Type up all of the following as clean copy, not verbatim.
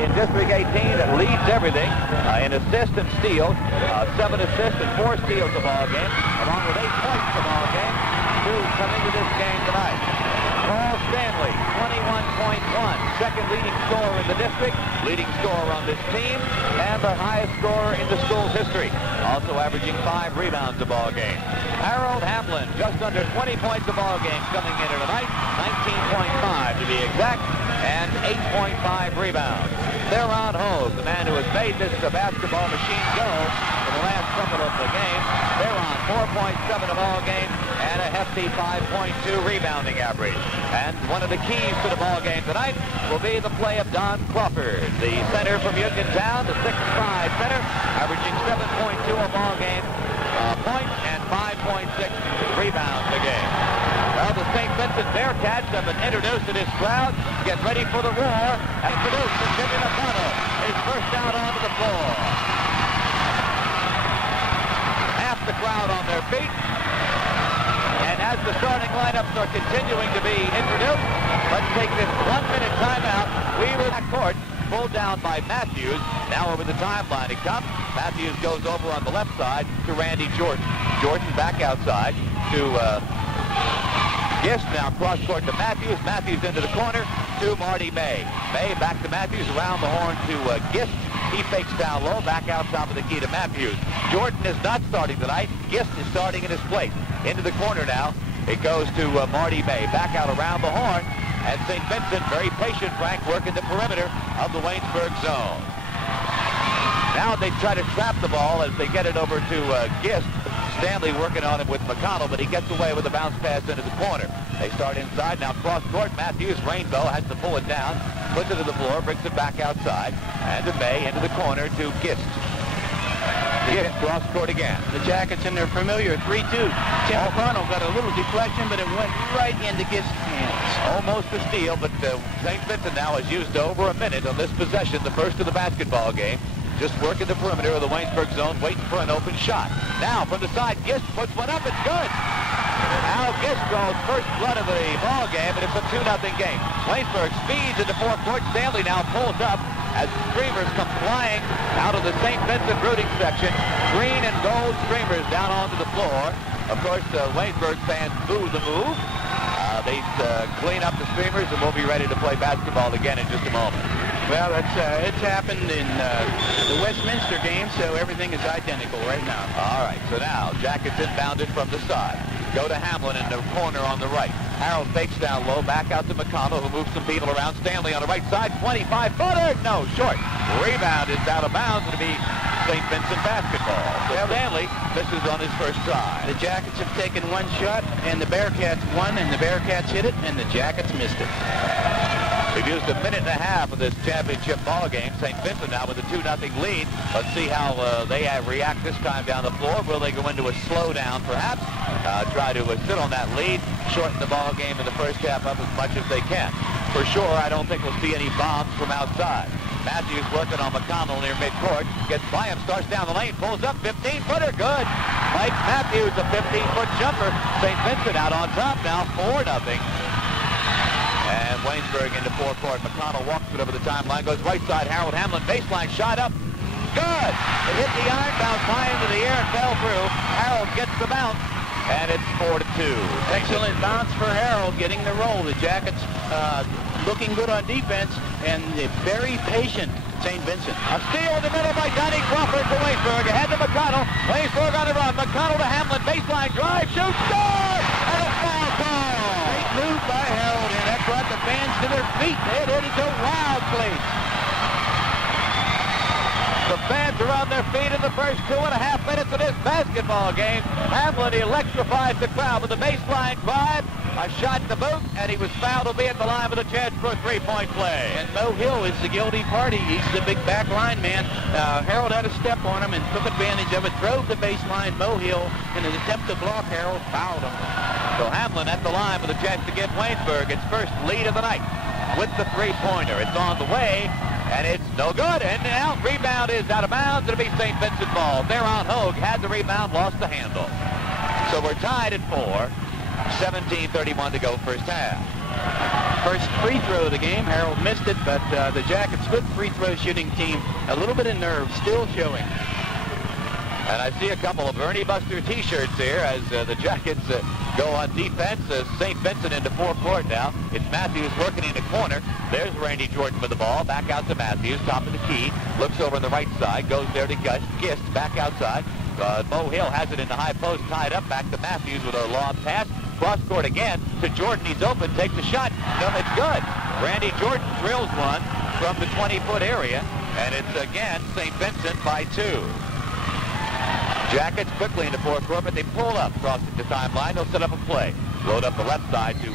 in District 18 that leads everything in assists and steals. 7 assists and 4 steals a ball game, along with 8 points a ball game to come into this game tonight. Stanley, 21.1, second leading scorer in the district, leading scorer on this team, and the highest scorer in the school's history, also averaging 5 rebounds a ball game. Hamlin, just under 20 points a ball game coming in tonight, 19.5 to be exact, and 8.5 rebounds. Hogue, the man who has made this basketball machine go for the last couple of the games. 4.7 a ball game and a hefty 5.2 rebounding average. And one of the keys to the ball game tonight will be the play of Crawford, the center from Uniontown, the 6'5 center, averaging 7.2 a ball game points and 5.6 rebounds a game. Well, the St. Vincent Bearcats have been introduced to this crowd. Get ready for the roar. And introduced to McConnell. His first out onto the floor. Half the crowd on their feet. And as the starting lineups are continuing to be introduced, let's take this 1-minute timeout. We will at court. Pulled down by Matthews. Now over the timeline it comes. Matthews goes over on the left side to Randy Jordan. Jordan back outside to Gist. Now cross court to Matthews. Matthews into the corner to Marty May. May back to Matthews, around the horn to Gist. He fakes down low, back out top of the key to Matthews. Jordan is not starting tonight. Gist is starting in his place. Into the corner now. It goes to Marty May. Back out around the horn. And St. Vincent, very patient, Frank, working the perimeter of the Waynesburg zone. Now they try to trap the ball as they get it over to Gist. Stanley working on him with McConnell, but he gets away with a bounce pass into the corner. They start inside. Now cross court. Matthews, Rainbow, has to pull it down, puts it to the floor, brings it back outside. And to May into the corner to Gist. Gist cross court again. The Jackets in their familiar 3-2. Tim McConnell got a little deflection, but it went right into Gist's hands. Almost a steal, but St. Vincent now has used over a minute on this possession, the first of the basketball game. Just working the perimeter of the Waynesburg zone, waiting for an open shot. Now from the side, Gist puts one up. It's good. Now Gist draws first blood of the ball game, and it's a 2-0 game. Waynesburg speeds into forecourt. Stanley now pulls up as streamers come flying out of the St. Vincent rooting section. Green and gold streamers down onto the floor. Of course, Waynesburg fans boo the move. They clean up the streamers, and we'll be ready to play basketball again in just a moment. Well, it's happened in the Westminster game, so everything is identical right now. All right, so now Jackets inbounded from the side. Go to Hamlin in the corner on the right. Harold fakes down low, back out to McConnell, who moves some people around. Stanley on the right side, 25-footer, no, short. Rebound is out of bounds. It'll be St. Vincent basketball. So Stanley misses on his first try. The Jackets have taken one shot, and the Bearcats won, and the Bearcats hit it, and the Jackets missed it. We've used a minute and a half of this championship ball game. St. Vincent now with a 2-0 lead. Let's see how they react this time down the floor. Will they go into a slowdown, perhaps? Try to sit on that lead, shorten the ball game in the first half up as much as they can. For sure, I don't think we'll see any bombs from outside. Matthews working on McConnell near midcourt. Gets by him, starts down the lane, pulls up, 15-footer, good. Mike Matthews, a 15-foot jumper. St. Vincent out on top now, 4-0. And Waynesburg into forecourt. McConnell walks it over the timeline, goes right side. Harold Hamlin, baseline shot up. Good. It hit the iron, bounced high into the air and fell through. Harold gets the bounce, and it's 4-2. Excellent bounce for Harold, getting the roll. The Jackets looking good on defense, and very patient St. Vincent. A steal in the middle by Donnie Crawford to Waynesburg. Ahead to McConnell. Waynesburg on the run. McConnell to Hamlin. Baseline drive. Shoot. Score! And a foul call. Great move by Harold, and that brought the fans to their feet. They had to wildly. The fans are on their feet in the first 2.5 minutes of this basketball game. Hamlin electrifies the crowd with a baseline drive, a shot to boot, and he was fouled to be at the line with a chance for a three-point play. And Mo Hill is the guilty party. He's the big back line man. Harold had a step on him and took advantage of it, drove the baseline. Mo Hill, in an attempt to block Harold, fouled him. So Hamlin at the line with a chance to give Waynesburg its first lead of the night with the three-pointer. It's on the way. And it's no good. And now rebound is out of bounds. It'll be St. Vincent ball. There on Hogue. Had the rebound, lost the handle. So we're tied at 4. 17:31 to go first half. First free throw of the game. Harold missed it, but the Jackets' good free throw shooting team, a little bit of nerve still showing. And I see a couple of Ernie Buster t-shirts here as the Jackets go on defense. St. Vincent into forecourt now. It's Matthews working in the corner. There's Randy Jordan with the ball. Back out to Matthews, top of the key. Looks over on the right side, goes there to Gist, back outside. Mo Hill has it in the high post, tied up. Back to Matthews with a long pass. Cross court again to Jordan. He's open, takes a shot. No, it's good. Randy Jordan drills one from the 20-foot area, and it's again St. Vincent by 2. Jackets quickly into forecourt, but they pull up, crossing the timeline. They'll set up a play. Load up the left side to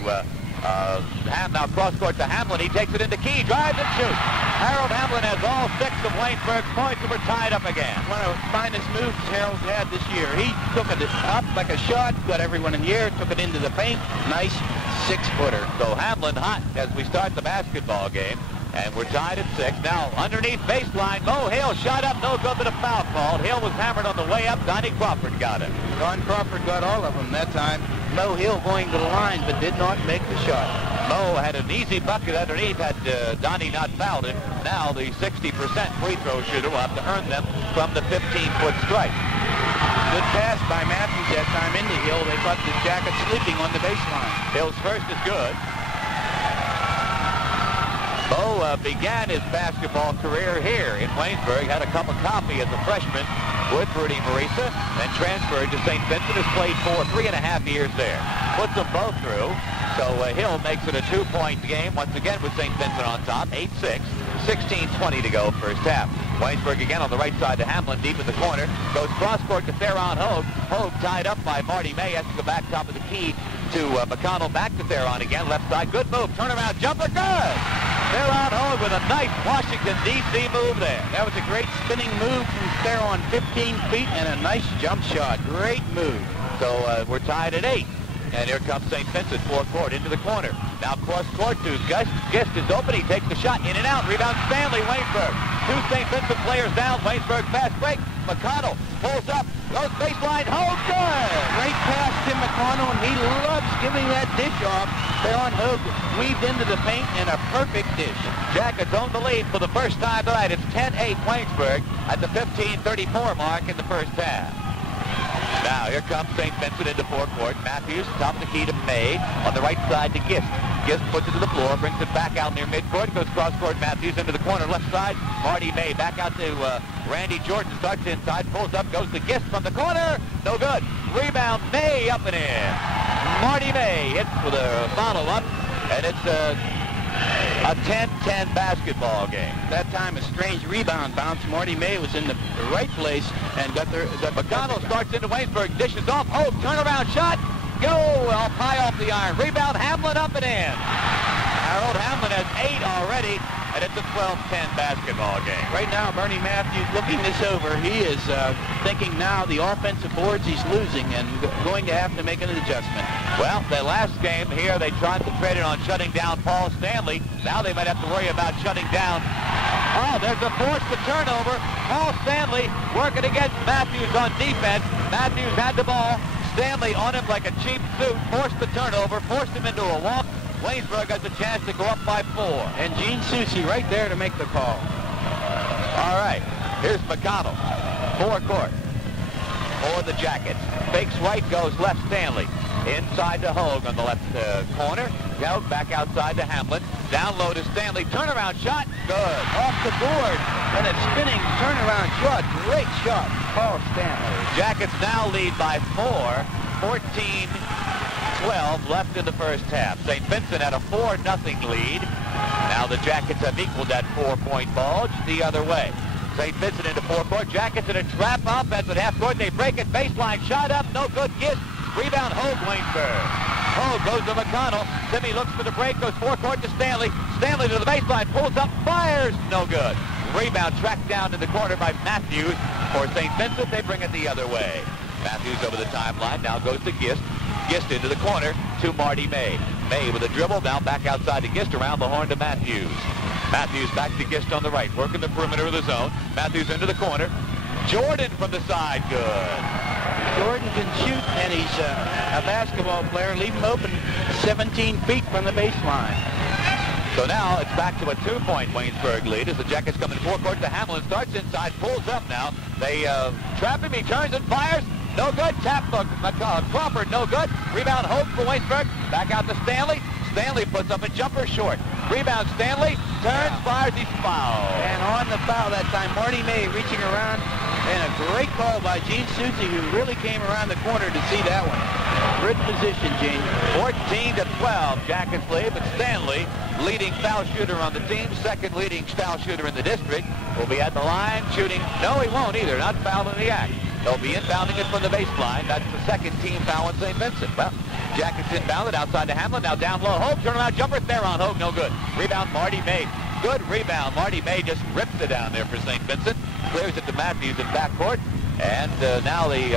now cross court to Hamlin. He takes it into key, drives and shoots. Harold Hamlin has all 6 of Waynesburg's points, and we're tied up again. One of the finest moves Harold's had this year. He took it up like a shot, got everyone in the air, took it into the paint. Nice 6-footer. So Hamlin hot as we start the basketball game. And we're tied at 6. Now, underneath baseline, Mo Hill shot up, no good, but a foul called. Hill was hammered on the way up. Donnie Crawford got it. Don Crawford got all of them that time. Mo Hill going to the line, but did not make the shot. Mo had an easy bucket underneath had Donnie not fouled him. Now the 60% free throw shooter will have to earn them from the 15-foot strike. Good pass by Matthews that time into Hill. They caught the Jackets sleeping on the baseline. Hill's first is good. Mo began his basketball career here in Waynesburg, had a cup of coffee as a freshman with Rudy Marisa, then transferred to St. Vincent, has played for 3.5 years there. Puts them both through, so Hill makes it a 2-point game once again with St. Vincent on top, 8-6, 16:20 to go first half. Waynesburg again on the right side to Hamlin, deep in the corner, goes cross-court to Theron Hogue. Hogue tied up by Marty May, has to go back top of the key to McConnell, back to Theron again, left side, good move, turnaround jumper, good! Theron Hogue with a nice Washington, D.C. move there. That was a great spinning move from Theron, 15 feet, and a nice jump shot. Great move. So we're tied at 8. And here comes St. Vincent, forecourt, into the corner. Now cross-court to Gist is open. He takes the shot, in and out. Rebound Stanley, Waynesburg. 2 St. Vincent players down. Waynesburg fast break. McConnell pulls up, goes baseline. Hogue, good! Great pass to McConnell, and he loves giving that dish off. Theron Hogue weaved into the paint in a perfect dish. Jackets own the lead for the first time tonight. It's 10-8 Waynesburg at the 15:34 mark in the first half. Now, here comes St. Vincent into forecourt. Matthews, top of the key to May. On the right side to Gist. Gist puts it to the floor, brings it back out near midcourt, goes cross-court. Matthews into the corner, left side. Marty May back out to Randy Jordan. Starts inside, pulls up, goes to Gist from the corner. No good. Rebound, May up and in. Marty May hits with a follow-up, and it's a 10-10 basketball game. That time a strange rebound bounce. Marty May was in the right place and got McConnell starts into Waynesburg, dishes off. Hogue, turnaround shot. Go! Up high off the iron. Rebound, Hamlin up and in. Harold Hamlin has 8 already, and it's a 12-10 basketball game. Right now, Bernie Matthews looking this over. He is thinking now the offensive boards he's losing and going to have to make an adjustment. Well, the last game here, they concentrated on shutting down Paul Stanley. Now they might have to worry about shutting down. Oh, there's a force to turnover. Paul Stanley working against Matthews on defense. Matthews had the ball. Stanley on him like a cheap suit, forced the turnover, forced him into a walk. Waynesburg has a chance to go up by 4. And Gene Soucy right there to make the call. All right, here's McConnell, forecourt for the Jackets. Fakes right, goes left Stanley. Inside to Hogue on the left corner. Hogue back outside to Hamlin. Down low to Stanley. Turnaround shot. Good. Off the board. And a spinning turnaround shot. Great shot. Paul Stanley. Jackets now lead by 4. 14-12 left in the first half. St. Vincent had a 4-0 lead. Now the Jackets have equaled that 4-point bulge the other way. St. Vincent into forecourt. Jackets in a trap offense at half court. They break it. Baseline shot up. No good. Gist. Rebound Hogue, Waynesburg. Hogue goes to McConnell. Timmy looks for the break. Goes forecourt to Stanley. Stanley to the baseline. Pulls up. Fires. No good. Rebound tracked down in the corner by Matthews. For St. Vincent, they bring it the other way. Matthews over the timeline. Now goes to Gist. Gist into the corner to Marty May. May with a dribble. Now back outside to Gist. Around the horn to Matthews. Matthews back to Gist on the right. Working the perimeter of the zone. Matthews into the corner. Jordan from the side. Good. Jordan can shoot, and he's a basketball player. Leave him open 17 feet from the baseline. So now it's back to a 2-point Waynesburg lead as the Jackets come in forecourt to Hamlin. Starts inside, pulls up now. They trap him. He turns and fires. No good. Tap McConnell. Crawford, no good. Rebound Hogue for Waynesburg. Back out to Stanley. Stanley puts up a jumper short. Rebound Stanley. Turns, fires, he's fouled. And on the foul that time, Marty May reaching around. And a great call by Gene Susie, who really came around the corner to see that one. Good position, Gene. 14-12, Jackets lead, but Stanley, leading foul shooter on the team, second leading foul shooter in the district, will be at the line shooting. No, he won't either. Not fouled in the act. They'll be inbounding it from the baseline. That's the second team foul in St. Vincent. Well, Jackets inbounded outside to Hamlin. Now down low. Hogue, turnaround jumper there on Hogue. No good. Rebound, Marty May. Good rebound. Marty May just rips it down there for St. Vincent. Clears it to Matthews in backcourt. And now the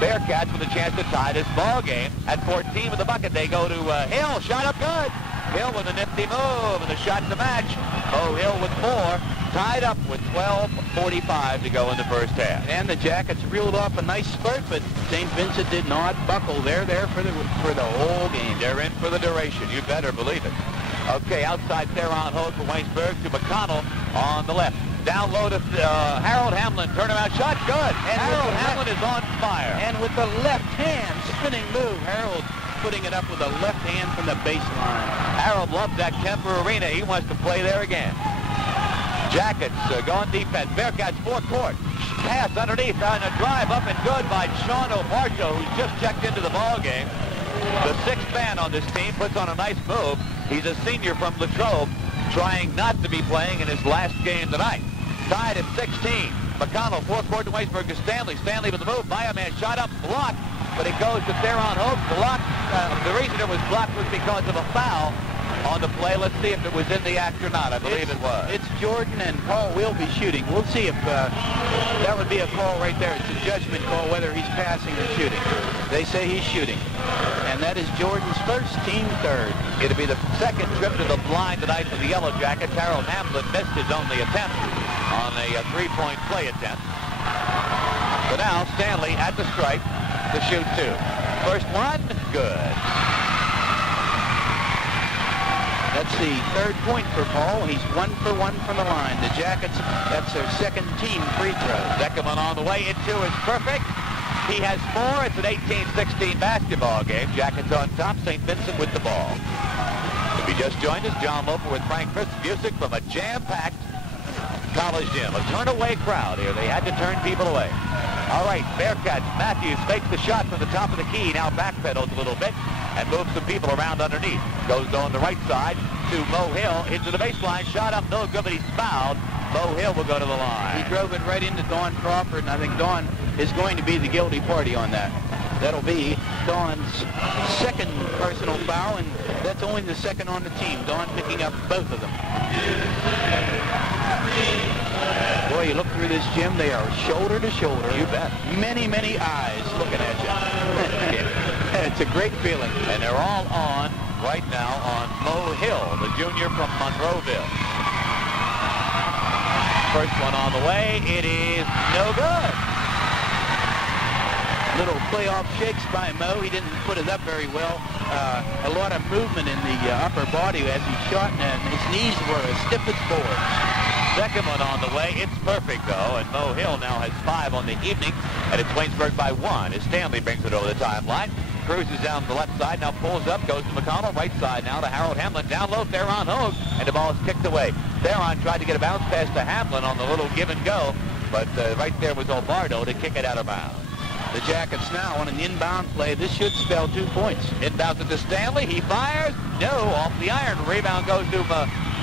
Bearcats with a chance to tie this ball game. At 14 with the bucket, they go to Hill. Shot up good. Hill with a nifty move, and the shot to match. Oh, Hill with 4. Tied up with 12:45 to go in the first half. And the Jackets reeled off a nice spurt, but St. Vincent did not buckle. They're there for the whole game. They're in for the duration. You better believe it. Okay, outside Theron Hogue for Waynesburg to McConnell on the left. Down low to Harold Hamlin. Turnaround shot. Good. And Harold Hamlin is on fire. And with the left hand spinning move, Harold putting it up with the left hand from the baseline. Harold loves that Kemper Arena. He wants to play there again. Jackets going defense. Bearcats forecourt. Pass underneath on a drive up and good by Sean O'Marcho, who's just checked into the ball game. The sixth man on this team puts on a nice move. He's a senior from Latrobe, trying not to be playing in his last game tonight. Tied at 16. McConnell forecourt to Waynesburg to Stanley. Stanley with the move. By a man shot up, blocked, but it goes to Theron Hogue. Blocked. The reason it was blocked was because of a foul on the play. Let's see if it was in the act or not. I believe it was. It's Jordan, and Paul will be shooting. We'll see if that would be a call right there. It's a judgment call whether he's passing or shooting. They say he's shooting. And that is Jordan's first, team third. It'll be the second trip to the blind tonight for the Yellow Jackets. Harold Hamlin missed his only attempt on a three-point play attempt. So now Stanley at the stripe to shoot 2. First one, good. That's the third point for Paul. He's 1 for 1 from the line. The Jackets, that's their second team free throw. Second one on the way. It, too, is perfect. He has 4. It's an 18-16 basketball game. Jackets on top. St. Vincent with the ball. If you just joined us, John Loper with Frank Fritz. Music from a jam-packed college gym. A turn-away crowd here. They had to turn people away. All right, Bearcats. Matthews fakes the shot from the top of the key. Now backpedals a little bit and moves some people around underneath. Goes on the right side to Mo Hill. Into the baseline. Shot up, no good, but he's fouled. Mo Hill will go to the line. He drove it right into Don Crawford, and I think Don is going to be the guilty party on that. That'll be Don's second personal foul, and that's only the second on the team. Don picking up both of them. Boy, you look through this gym, they are shoulder to shoulder. You bet. Many, many eyes looking at you. It's a great feeling. And they're all on right now on Mo Hill, the junior from Monroeville. First one on the way. It is no good. Little playoff shakes by Mo. He didn't put it up very well. A lot of movement in the upper body as he shot, and his knees were as stiff as boards. Second one on the way. It's perfect, though, and Mo Hill now has 5 on the evening, and it's Waynesburg by 1 as Stanley brings it over the timeline. Cruises down the left side, now pulls up, goes to McConnell, right side now to Harold Hamlin. Down low, Theron Hogue, and the ball is kicked away. Theron tried to get a bounce pass to Hamlin on the little give and go, but right there was Obardo to kick it out of bounds. The Jackets now on an inbound play. This should spell 2 points. Inbounds it to Stanley. He fires. No, off the iron. Rebound goes to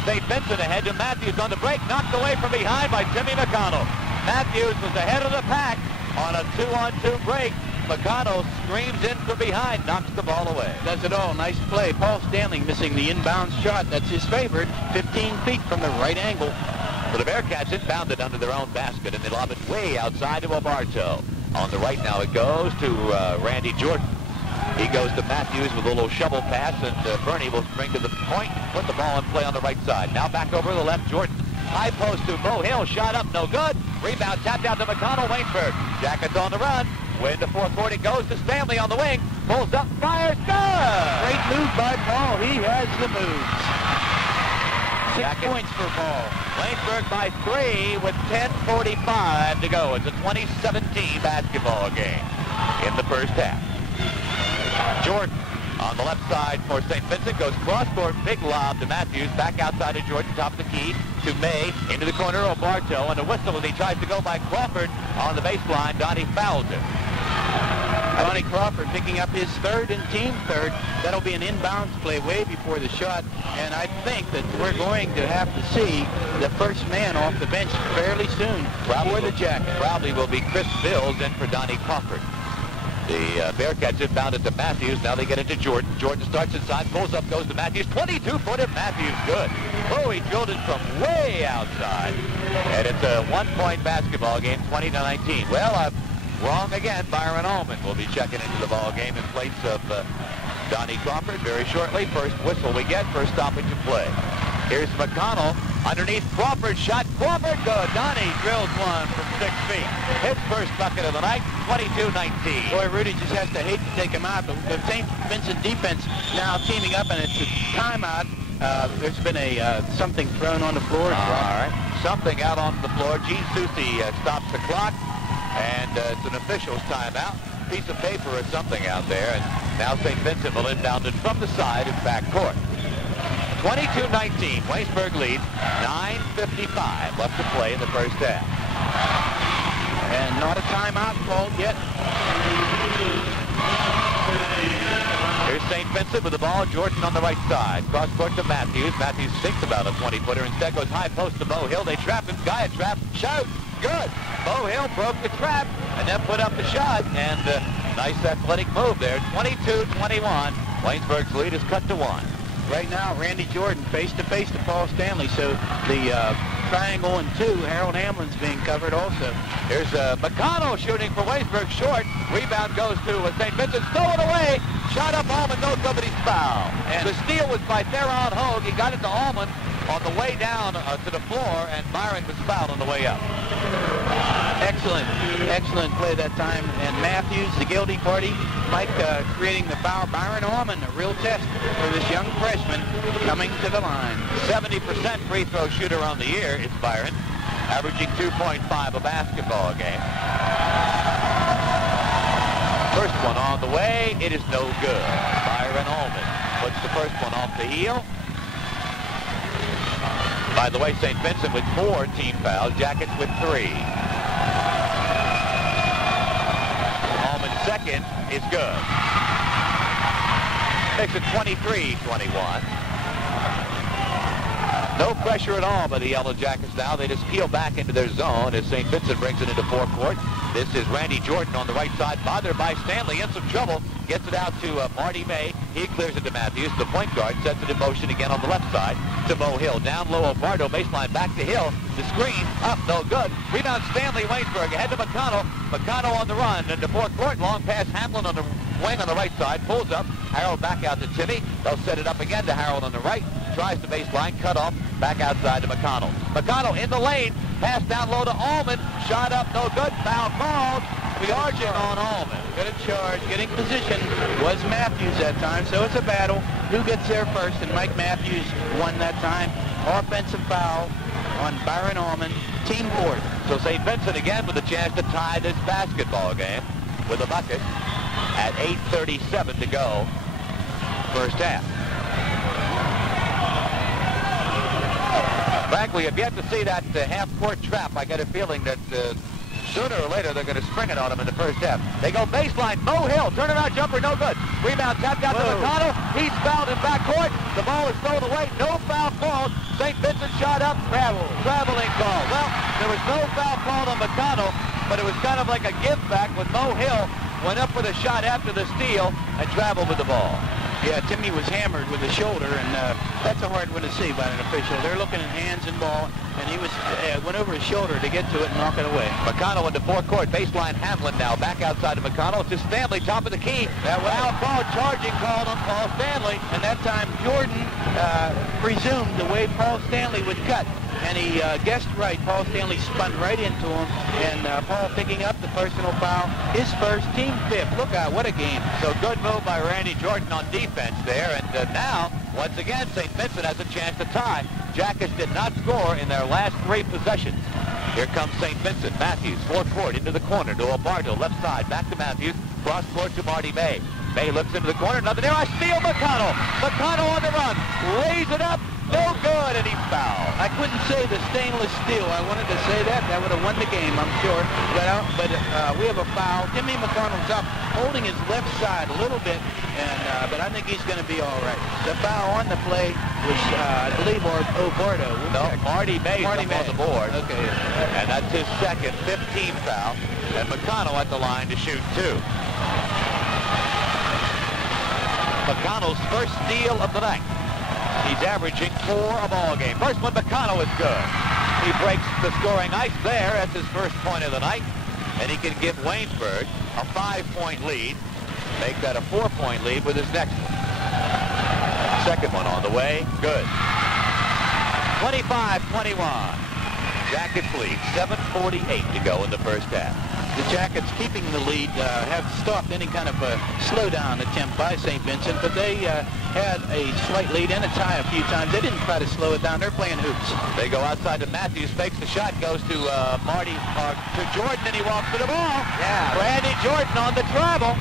St. Vincent ahead to Matthews on the break. Knocked away from behind by Timmy McConnell. Matthews was ahead of the pack on a 2-on-2 break. McConnell screams in from behind, knocks the ball away. Does it all. Nice play. Paul Stanley missing the inbound shot. That's his favorite. 15 feet from the right angle. So the Bearcats inbounded under their own basket, and they lob it way outside to Obarto. On the right now it goes to Randy Jordan. He goes to Matthews with a little shovel pass, and Bernie will spring to the point, put the ball in play on the right side. Now back over to the left, Jordan. High post to Mo Hill, shot up, no good. Rebound tapped out to McConnell, Waynesburg. Jackets on the run. Way into forecourt, it goes to Stanley on the wing. Pulls up, fires, good! Great move by Paul. He has the moves. 6 points for Ball. Waynesburg by 3 with 10:45 to go. It's a 2017 basketball game in the first half. Jordan on the left side for St. Vincent goes cross-court, big lob to Matthews, back outside of Jordan, top of the key to May, into the corner of Bartow, and a whistle as he tries to go by Crawford on the baseline. Donnie fouls it. Donnie Crawford picking up his third and team third. That'll be an inbounds play way before the shot, and I think that we're going to have to see the first man off the bench fairly soon for the Jackets. Probably will be Chris Bills in for Donnie Crawford. The Bearcats inbounded to Matthews. Now they get it to Jordan. Jordan starts inside, pulls up, goes to Matthews. 22-footer. Matthews good. Oh, he drilled it from way outside. And it's a one-point basketball game, 20-19. Well, I'm wrong again. Byron Almond will be checking into the ball game in place of Donnie Crawford very shortly. First whistle we get, first stoppage of play. Here's McConnell underneath Crawford. Shot. Crawford good. Donnie drills one from 6 feet. His first bucket of the night, 22-19. Boy, Rudy just has to hate to take him out, but the St. Vincent defense now teaming up, and it's a timeout. There's been a something thrown on the floor. All right. Something out on the floor. Gene Susi stops the clock, and it's an official's timeout. Piece of paper or something out there, and now St. Vincent will inbound it from the side in backcourt. 22-19, Waynesburg leads, 9:55 left to play in the first half. And not a timeout called yet. Here's St. Vincent with the ball. Jordan on the right side. Cross court to Matthews. Matthews thinks about a 20-footer. Instead goes high post to Bo Hill. They trap him. Guy trap. Shoot. Good. Bo Hill broke the trap and then put up the shot. And nice athletic move there. 22-21. Waynesburg's lead is cut to 1. Right now, Randy Jordan face-to-face to Paul Stanley, so the triangle and 2, Harold Hamlin's being covered also. Here's McConnell shooting for Waynesburg, short. Rebound goes to St. Vincent, stolen away. Shot up Almond, no somebody's foul. And the steal was by Theron Hogue. He got it to Almond on the way down to the floor, and Byron was fouled on the way up. Excellent play that time. And Matthews, the guilty party, Mike creating the foul. Byron Almond, a real test for this young freshman coming to the line. 70% free throw shooter on the year is Byron, averaging 2.5 a basketball game. First one on the way. It is no good. Byron Almond puts the first one off the heel. By the way, St. Vincent with 4 team fouls, Jackets with 3. Almond's second is good. Makes it 23-21. No pressure at all by the Yellow Jackets now. They just peel back into their zone as St. Vincent brings it into forecourt. This is Randy Jordan on the right side, bothered by Stanley, in some trouble. Gets it out to Marty May. He clears it to Matthews. The point guard sets it in motion again on the left side to Bo Hill. Down low, Bartow, baseline, back to Hill. The screen, up, no good. Rebound Stanley, Waynesburg, ahead to McConnell. McConnell on the run, into forecourt. Long pass, Hamlin on the wing on the right side. Pulls up. Harold back out to Timmy. They'll set it up again to Harold on the right. Tries the baseline, cut off, back outside to McConnell. McConnell in the lane, pass down low to Almond. Shot up, no good. Foul called. Charging on Almond. Got a charge, getting position was Matthews that time, so it's a battle. Who gets there first? And Mike Matthews won that time. Offensive foul on Byron Almond, team fourth. So St. Vincent again with a chance to tie this basketball game with a bucket at 8:37 to go, first half. Frank, we have yet to see that half-court trap. I get a feeling that sooner or later they're going to spring it on him in the first half. They go baseline, Bo Hill, turnaround jumper, no good. Rebound tapped out to McConnell. He's fouled in backcourt. The ball is thrown away. No foul called. St. Vincent shot up. Traveling call. Well, there was no foul called on McConnell, but it was kind of like a give back when Bo Hill went up with a shot after the steal and traveled with the ball. Yeah, Timmy was hammered with the shoulder, and that's a hard one to see by an official. They're looking at hands and ball, and he was went over his shoulder to get to it and knock it away. McConnell into forecourt. Baseline Hamlin now. Back outside of McConnell. To Stanley, top of the key. That foul called, charging called on Paul Stanley. And that time Jordan presumed the way Paul Stanley would cut. and he guessed right. Paul Stanley spun right into him, and Paul picking up the personal foul. His first, team fifth. Look out, what a game. So good move by Randy Jordan on defense there, and now, once again, St. Vincent has a chance to tie. Jackets did not score in their last 3 possessions. Here comes St. Vincent. Matthews, forecourt, into the corner to Obardo, left side, back to Matthews, cross court to Marty May. May looks into the corner, nothing there. I steal McConnell. McConnell on the run, lays it up, no good, and he fouled. I couldn't say the stainless steel. I wanted to say that. That would have won the game, I'm sure. But we have a foul. Timmy McConnell's up, holding his left side a little bit, and but I think he's going to be all right. The foul on the play was, I believe, Obardo. No, Marty May on the board. Okay. And that's his second, 15th foul. And McConnell at the line to shoot 2. McConnell's first steal of the night. He's averaging 4 a ball game. First one, McConnell is good. He breaks the scoring ice there. That's his first point of the night. And he can give Waynesburg a 5-point lead. Make that a 4-point lead with his next one. Second one on the way. Good. 25-21. Jackets lead. 7:48 to go in the first half. The Jackets, keeping the lead, have stopped any kind of a slowdown attempt by St. Vincent, but they had a slight lead and a tie a few times. They didn't try to slow it down. They're playing hoops. They go outside to Matthews, fakes the shot, goes to to Jordan, and he walks to the ball. Yeah, Randy Jordan on the travel.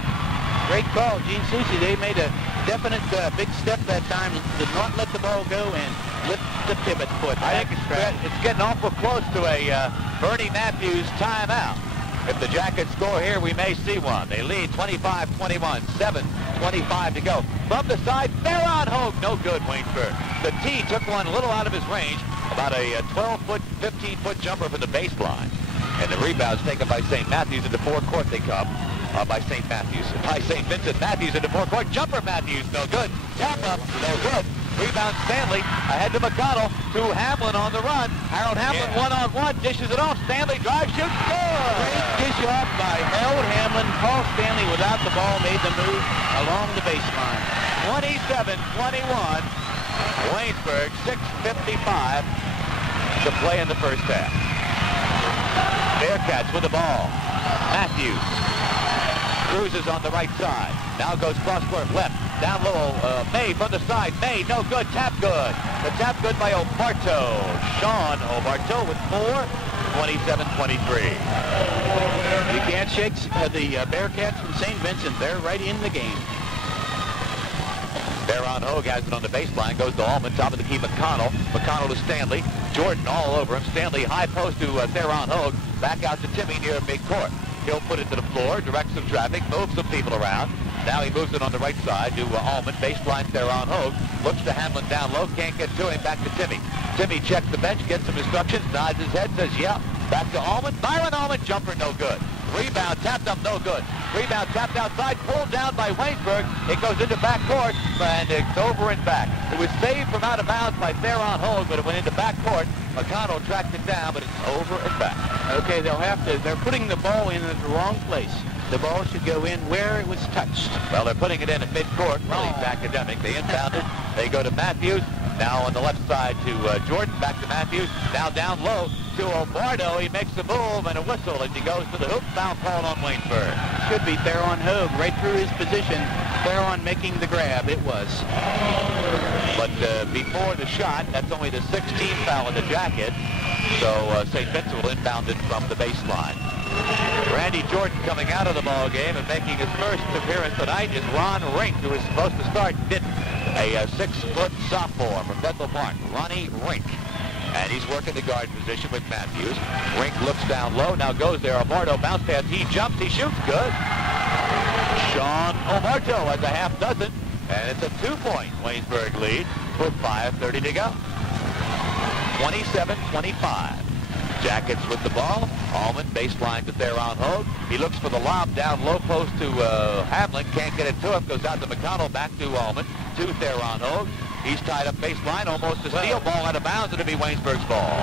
Great call, Gene Soucy. They made a definite big step that time. Did not let the ball go and lift the pivot foot. I think it's getting awful close to a Bernie Matthews timeout. If the Jackets score here, we may see one. They lead 25-21, 7:25 to go. From the side, they're on Hogue. No good, Waynesburg. The T took one a little out of his range, about a 12-foot, 15-foot jumper from the baseline. And the rebound's taken by St. Matthews into forecourt. They come by St. Matthews. By St. Vincent, Matthews into forecourt. Jumper Matthews, no good. Tap up, no good. Rebound Stanley, ahead to McConnell, to Hamlin on the run. Harold Hamlin one-on-one, dishes it off. Stanley drives, shoots, good! Great dish off by Harold Hamlin. Paul Stanley, without the ball, made the move along the baseline. 27-21. Waynesburg, 6:55 to play in the first half. Bearcats with the ball. Matthews cruises on the right side. Now goes cross-court left. Down low, May from the side. May, no good. Tap good. The tap good by Obarto. Sean Obarto with 4. 27-23. You can't shake the Bearcats from St. Vincent. They're right in the game. Baron Hogue has it on the baseline. Goes to Almond. Top of the key, McConnell. McConnell to Stanley. Jordan all over him. Stanley high post to Baron Hogue. Back out to Timmy near midcourt. He'll put it to the floor, direct some traffic, move some people around. Now he moves it on the right side to Almond. Baseline there on Hogue. Looks to Hamlin down low. Can't get to him. Back to Timmy. Timmy checks the bench, gets some instructions, nods his head, says, yeah. Back to Almond. Byron Almond. Jumper, no good. Rebound tapped up, no good. Rebound tapped outside, pulled down by Waynesburg. It goes into backcourt, and it's over and back. It was saved from out of bounds by Theron Hogue, but it went into backcourt. McConnell tracked it down, but it's over and back. Okay, they're putting the ball in at the wrong place. The ball should go in where it was touched. Well, they're putting it in at midcourt. Really academic. They inbound it. They go to Matthews. Now on the left side to Jordan. Back to Matthews. Now down low to Obardo. He makes the move and a whistle as he goes to the hoop. Foul called on Waynesburg. Should be Theron Hogue right through his position. Theron making the grab. It was. But before the shot, that's only the 16th foul in the Jacket. So St. Vincent will inbound it from the baseline. Randy Jordan coming out of the ball game and making his first appearance tonight is Ron Rink, who was supposed to start, didn't. A 6-foot sophomore from Bethel Park, Ronnie Rink. And he's working the guard position with Matthews. Rink looks down low, now goes there. Obardo bounce pass, he jumps, he shoots, good. Sean Obardo has a half dozen, and it's a 2-point Waynesburg lead with 5:30 to go. 27-25. Jackets with the ball. Almond baseline to Theron Hogue. He looks for the lob down low post to Hamlin. Can't get it to him. Goes out to McConnell. Back to Almond. To Theron Hogue. He's tied up baseline. Almost a steal. Ball out of bounds. It'll be Waynesburg's ball.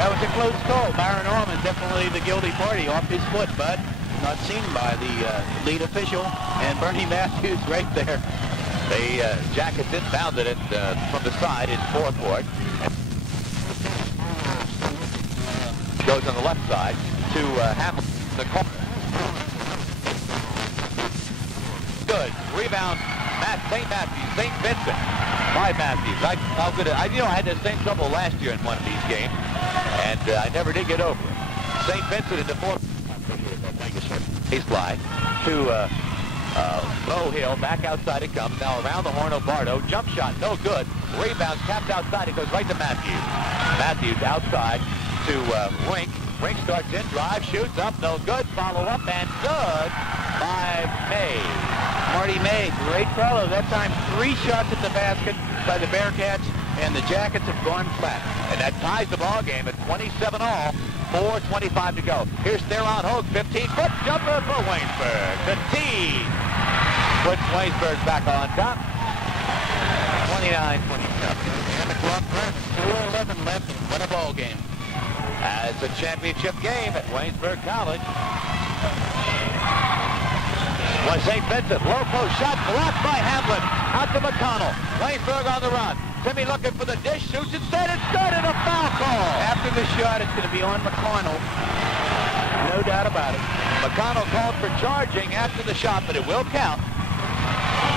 That was a close call. Byron Almond definitely the guilty party. Off his foot, but not seen by the lead official. And Bernie Matthews right there. The Jackets inbounded it from the side in forecourt. Goes on the left side to Hamlin. The corner. Good. Rebound. St. Vincent. By Matthews. I had the same trouble last year in one of these games, and I never did get over it. St. Vincent in the fourth. Baseline to Low Hill. Back outside it comes. Now around the horn, O'Bardo. Jump shot. No good. Rebound. Tapped outside. It goes right to Matthews. Matthews outside to Rink. Rink starts in. Drive. Shoots up. No good. Follow up. And good by May. Marty May, great fellow. That time 3 shots at the basket by the Bearcats, and the Jackets have gone flat. And that ties the ball game at 27 all. 4:25 to go. Here's Theron Hogue, 15-foot jumper for Waynesburg. The tee puts Waynesburg back on top. 29-27. And the clock runs. 4:11 left and win a ball game. It's a championship game at Waynesburg College. Was St. Vincent, low post shot blocked by Hamlin. Out to McConnell. Waynesburg on the run. Timmy looking for the dish, shoots instead. It's good, and a foul call. After the shot, it's going to be on McConnell. No doubt about it. McConnell called for charging after the shot, but it will count.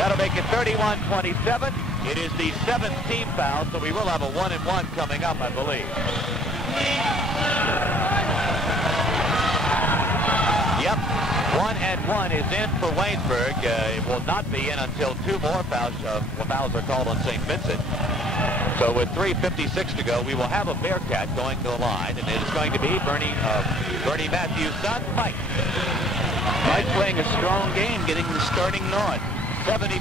That'll make it 31-27. It is the 7th team foul, so we will have a 1-and-1 coming up, I believe. Yep. 1-and-1 is in for Waynesburg. It will not be in until 2 more fouls are called on St. Vincent. So with 3:56 to go, we will have a Bearcat going to the line, and it is going to be Bernie Matthews' son, Mike. Mike's playing a strong game, getting the starting nod. 70%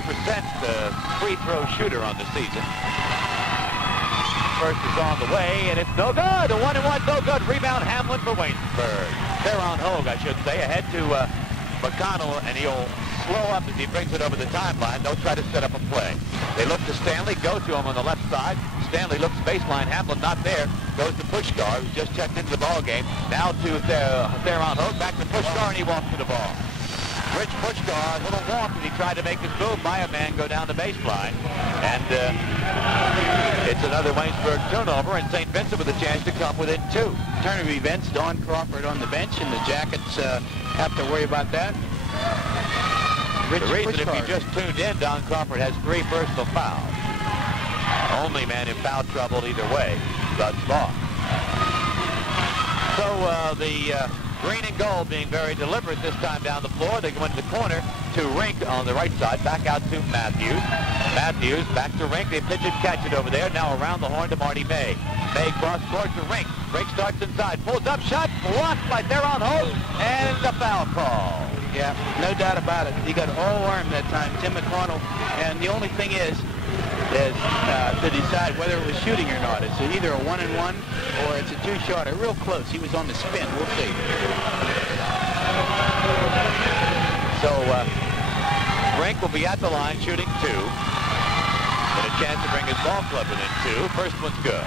free throw shooter on the season. First is on the way, and it's no good. A 1-and-1, no good. Rebound Hamlin for Waynesburg. Theron Hogue, I should say, ahead to McConnell, and he'll slow up as he brings it over the timeline. They'll try to set up a play. They look to Stanley, go to him on the left side. Stanley looks baseline. Hamlin not there. Goes to Puskar, who's just checked into the ball game. Now to Theron Hogue, back to Puskar, and he walks to the ball. Rich Puskar, a little walk as he tried to make his move by a man go down the baseline. And it's another Waynesburg turnover, and St. Vincent with a chance to come within 2. Turn of events, Don Crawford on the bench, and the Jackets have to worry about that. The reason, if you just tuned in, Don Crawford has 3 personal fouls. Only man in foul trouble either way thus far. So the green and gold being very deliberate this time down the floor. They go into the corner to Rink on the right side. Back out to Matthews. Matthews back to Rink. They pitch it, catch it over there. Now around the horn to Marty May. May cross court to Rink. Rink starts inside. Pulls up shot. Blocked by Theron Hogue. And the foul call. Yeah, no doubt about it. He got all arm that time, Tim McConnell. And the only thing is to decide whether it was shooting or not. It's either a 1-and-1 or it's a 2-shotter. Real close. He was on the spin. We'll see. So Rink will be at the line shooting 2. And a chance to bring his ball club within 2. First one's good.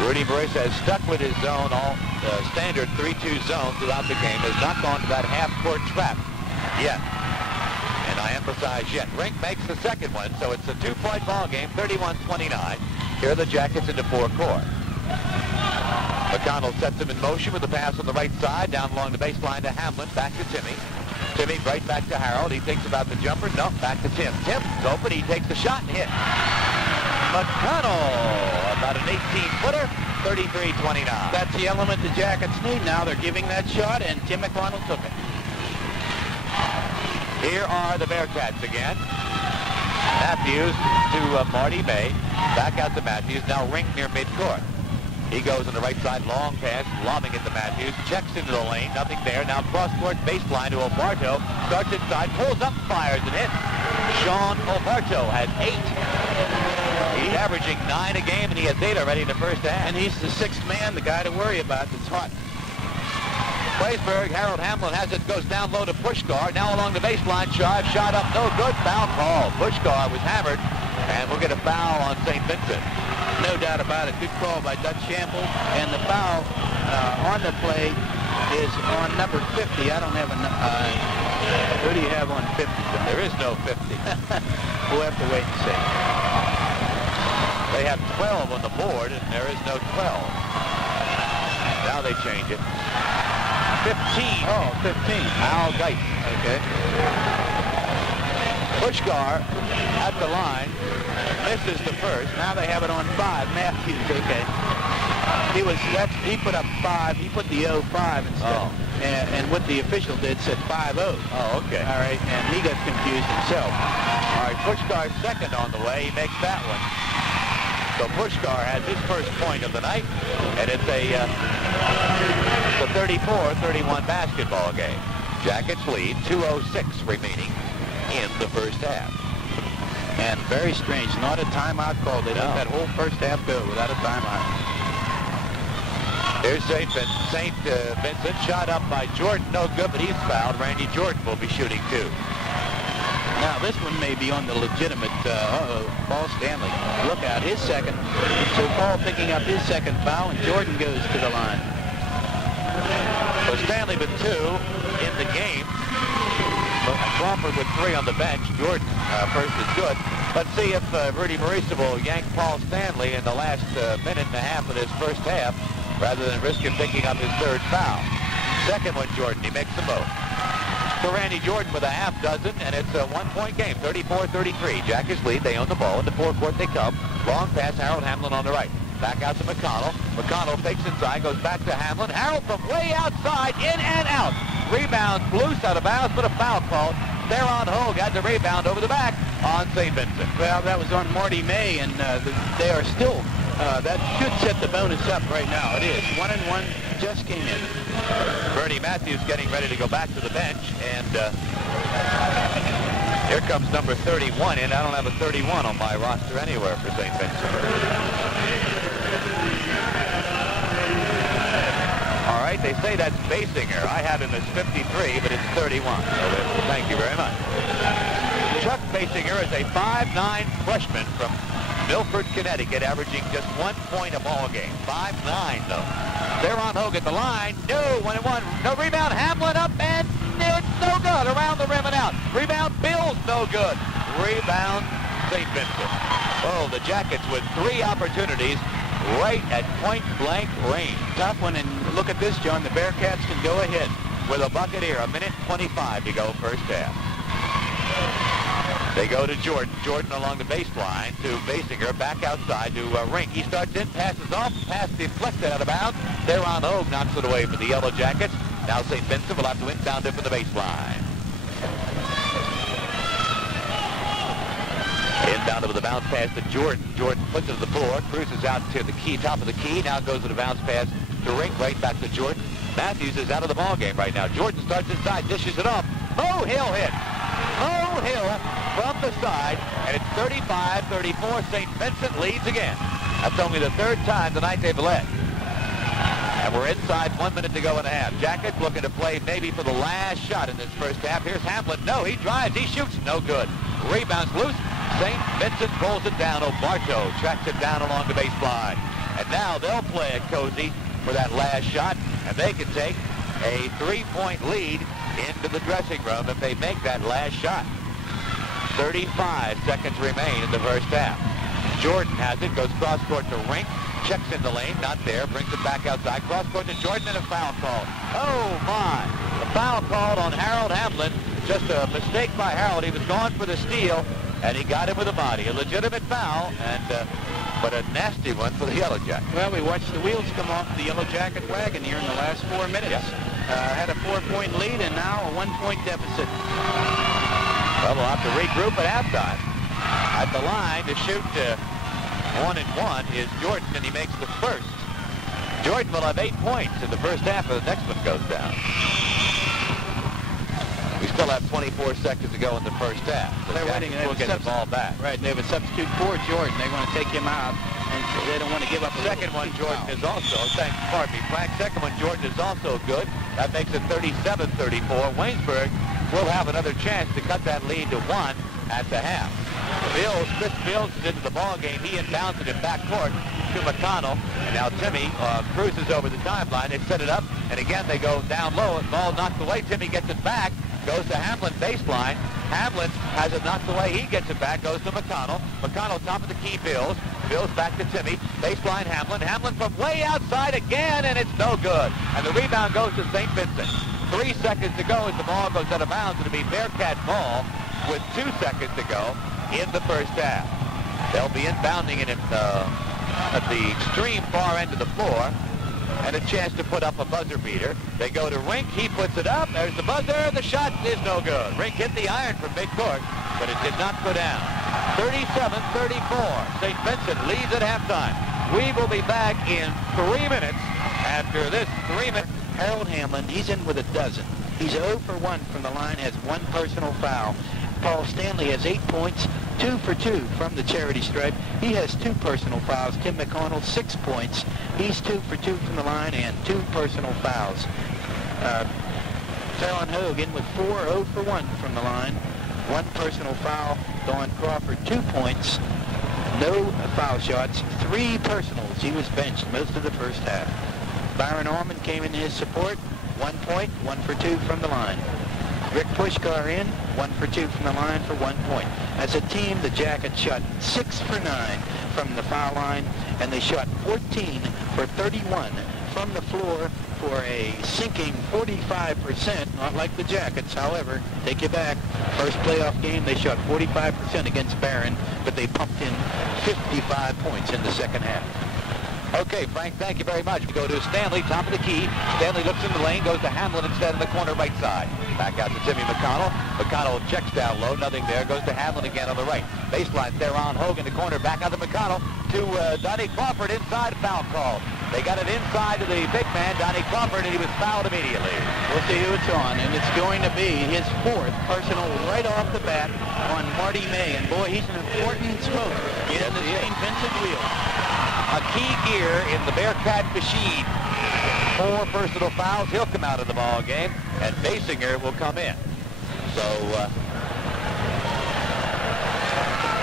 Rudy Briss has stuck with his zone, all standard 3-2 zone throughout the game. Has not gone to that half-court trap yet. And I emphasize yet. Rink makes the second one, so it's a 2-point ball game, 31-29. Here are the Jackets into forecourt. McConnell sets him in motion with a pass on the right side, down along the baseline to Hamlin, back to Timmy. Timmy right back to Harold. He thinks about the jumper. No, back to Tim. Tim's open. He takes the shot and hits. McConnell, about an 18-footer, 33-29. That's the element the Jackets need now. They're giving that shot, and Tim McConnell took it. Here are the Bearcats again. Matthews to Marty May. Back out to Matthews. Now Rink near midcourt. He goes on the right side, long pass, lobbing it to Matthews. Checks into the lane, nothing there. Now cross-court baseline to O'Bardo. Starts inside, pulls up, fires, and hits. Sean O'Bardo has 8. He's averaging 9 a game, and he has 8 already in the first half. And he's the 6th man, the guy to worry about that's hot. Waynesburg, Harold Hamlin has it, goes down low to Puskar. Now along the baseline, drive, shot up, no good, foul call. Puskar was hammered, and we'll get a foul on St. Vincent. No doubt about it. Good call by Dutch Shample. And the foul on the play is on number 50. I don't have a... who do you have on 50? There is no 50. We'll have to wait and see. They they have 12 on the board, and there is no 12. Now they change it. 15. Oh, 15. Al Geis. Okay. Puskar at the line. Misses the first. Now they have it on 5. Matthews, okay. He put up 5. He put the 0-5 instead. Oh. And what the official did said 5-0. Oh, okay. All right, and he got confused himself. All right, Puskar second on the way. He makes that one. So Puskar has his first point of the night, and it's a 34-31 basketball game. Jackets lead, 2:06 remaining in the first half. And very strange, not a timeout call. They let that whole first half go without a timeout. Here's St. Vincent, shot up by Jordan, no good, but he's fouled. Randy Jordan will be shooting too. Now this one may be on the legitimate, Paul Stanley. Look out, his second. So Paul picking up his second foul, and Jordan goes to the line. So Stanley with 2 in the game. But Crawford with 3 on the bench. Jordan first is good. Let's see if Rudy Marisa will yank Paul Stanley in the last minute and a half of this first half, rather than risk him picking up his third foul. Second one, Jordan. He makes them both. So Randy Jordan with a half dozen, and it's a one-point game, 34-33. Jackets lead. They own the ball. In the forecourt they come. Long pass, Harold Hamlin on the right. Back out to McConnell. McConnell fakes inside, goes back to Hamlin. Harold from way outside, in and out. Rebound loose out of bounds, but a foul called. There on Hogue had the rebound over the back on St. Vincent. Well, that was on Marty May, and they are still, that should set the bonus up right now. It is. 1-1 just came in. Bernie Matthews getting ready to go back to the bench, and here comes number 31 in. I don't have a 31 on my roster anywhere for St. Vincent. All right, they say that's Basinger. I have him as 53, but it's 31. So thank you very much. Chuck Basinger is a 5'9" freshman from Milford, Connecticut, averaging just 1 point a ball game. 5'9", though. They're on Hogue at the line. No, 1-1. No rebound. Hamlin up, and it's no good. Around the rim and out. Rebound, Bills, no good. Rebound, St. Vincent. Oh, the Jackets with 3 opportunities right at point-blank range. Tough one, and look at this, John. The Bearcats can go ahead. With a bucket here, 1:25 to go first half. They go to Jordan. Jordan along the baseline to Basinger, back outside to Rink. He starts in, passes off, pass deflected out of bounds. There on Hogue, knocks it away for the Yellow Jackets. Now St. Vincent will have to inbound it for the baseline. Inbound with the bounce pass to Jordan. Jordan puts it to the floor, cruises out to the key, top of the key. Now goes to the bounce pass to Rink, right back to Jordan. Matthews is out of the ball game right now. Jordan starts inside, dishes it off. Mo Hill hit. Mo Hill from the side, and it's 35-34. St. Vincent leads again. That's only the 3rd time tonight they've led. And we're inside 1 minute to go in the half. Jackets looking to play maybe for the last shot in this first half. Here's Hamlin. No, he drives. He shoots. No good. Rebounds loose. St. Vincent pulls it down. Obarto tracks it down along the baseline. And now they'll play it cozy for that last shot, and they can take a 3-point lead into the dressing room if they make that last shot. 35 seconds remain in the first half. Jordan has it, goes cross-court to Rink, checks in the lane, not there, brings it back outside, cross-court to Jordan, and a foul called. Oh, my. A foul called on Harold Hamlin. Just a mistake by Harold. He was going for the steal, and he got him with a body. A legitimate foul, and but a nasty one for the Yellow Jackets. Well, we watched the wheels come off the Yellow Jacket wagon here in the last 4 minutes. Yep. Had a 4-point lead, and now a 1-point deficit. Well, we'll have to regroup at halftime. At the line to shoot 1-1 is Jordan, and he makes the first. Jordan will have 8 points in the first half, and the next one goes down. We still have 24 seconds to go in the first half. So they're waiting, and we'll get the ball back. Right, they have a substitute for Jordan. They want to take him out, and they don't want to give up a second one. Jordan is also, pardon me, Frank. Second one, Jordan is also good. That makes it 37-34. Waynesburg will have another chance to cut that lead to 1 at the half. Chris Bills is into the ball game. He inbounds it in backcourt to McConnell, and now Timmy cruises over the timeline. They set it up, and again they go down low. Ball knocked away. Timmy gets it back. Goes to Hamlin baseline. Hamlin has it knocked away. He gets it back. Goes to McConnell. McConnell top of the key. Bills Bills back to Timmy. Baseline Hamlin. Hamlin from way outside again, and it's no good. And the rebound goes to St. Vincent. 3 seconds to go as the ball goes out of bounds. It'll be Bearcat ball with 2 seconds to go in the first half. They'll be inbounding it at the extreme far end of the floor, and a chance to put up a buzzer beater. They go to Rink. He puts it up. There's the buzzer. The shot is no good. Rink hit the iron from midcourt, but it did not go down. 37-34. St. Vincent leads at halftime. We will be back in 3 minutes after this 3 minutes. Harold Hamlin, he's in with a dozen. He's 0 for 1 from the line, has 1 personal foul. Paul Stanley has 8 points, 2 for 2 from the charity stripe. He has 2 personal fouls. Tim McConnell, 6 points. He's 2 for 2 from the line and 2 personal fouls. Fallon Hogue in with 4, 0 for 1 from the line. 1 personal foul. Don Crawford, 2 points. No foul shots, 3 personals. He was benched most of the first half. Byron Almond came in his support. 1 point, 1 for 2 from the line. Rick Puskar in, 1 for 2 from the line for 1 point. As a team, the Jackets shot 6 for 9 from the foul line, and they shot 14 for 31 from the floor for a sinking 45%, not like the Jackets. However, take it back. First playoff game, they shot 45% against Barron, but they pumped in 55 points in the second half. Okay, Frank, thank you very much. We go to Stanley, top of the key. Stanley looks in the lane, goes to Hamlin instead in the corner right side. Back out to Timmy McConnell. McConnell checks down low, nothing there. Goes to Hamlin again on the right. Baseline, Theron Hogue in the corner, back out to McConnell. To Donnie Crawford, inside, foul call. They got it inside to the big man, Donnie Crawford, and he was fouled immediately. We'll see who it's on, and it's going to be his 4th personal right off the bat on Marty May. And boy, he's an important smoker in the St. Vincent wheel. A key gear in the Bearcat machine. 4 personal fouls. He'll come out of the ball game, and Basinger will come in. So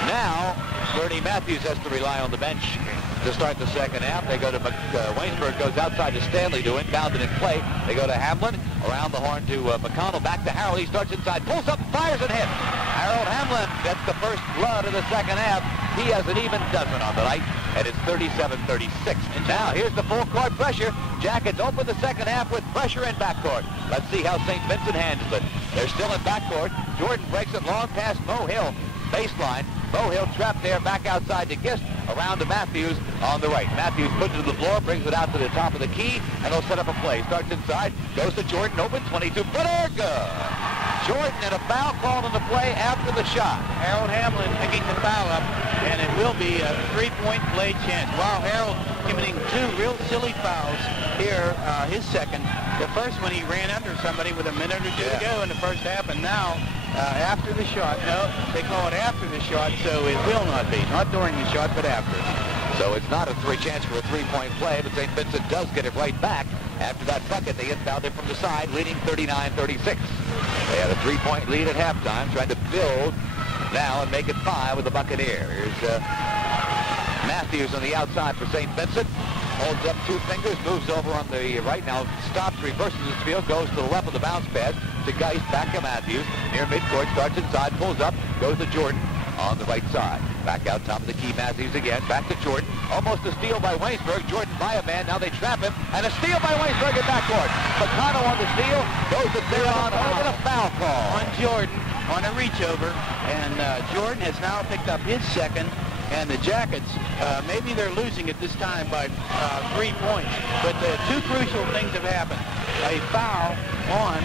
now Bernie Matthews has to rely on the bench to start the second half. They go to Waynesburg, goes outside to Stanley to inbound it in play. They go to Hamlin, around the horn to McConnell, back to Harold. He starts inside, pulls up, fires and hits. Harold Hamlin gets the first blood of the second half. He has an even dozen on the night, and it's 37-36. And now here's the full court pressure. Jackets open the second half with pressure in backcourt. Let's see how St. Vincent handles it. They're still in backcourt. Jordan breaks it long past Mo Hill. Baseline. Mo Hill trapped there, back outside to Gist, around to Matthews on the right. Matthews puts it to the floor, brings it out to the top of the key, and he'll set up a play. Starts inside, goes to Jordan, open, 22-footer, good. Jordan and a foul called on the play after the shot. Harold Hamlin picking the foul up, and it will be a 3-point play chance. Wow, Harold committing 2 real silly fouls here, his second. The first one, he ran under somebody with a minute or 2 to go in the first half, and now after the shot. No, they call it after the shot, so it will not be. Not during the shot, but after. So it's not a chance for a 3-point play, but St. Vincent does get it right back. After that bucket, they inbound it from the side, leading 39-36. They had a 3-point lead at halftime, trying to build now and make it 5 with the Buccaneer. Here's Matthews on the outside for St. Vincent. Holds up 2 fingers, moves over on the right. Now stops, reverses his field, goes to the left of the bounce pass to Geist, back to Matthews. Near midcourt, starts inside, pulls up, goes to Jordan on the right side. Back out top of the key, Matthews again, back to Jordan. Almost a steal by Waynesburg. Jordan by a man, now they trap him. And a steal by Waynesburg at backcourt. McConnell on the steal, goes to Theron Hogue, and a foul call on Jordan on a reach over. And Jordan has now picked up his second. And the Jackets, maybe they're losing at this time by 3 points. But 2 crucial things have happened. A foul on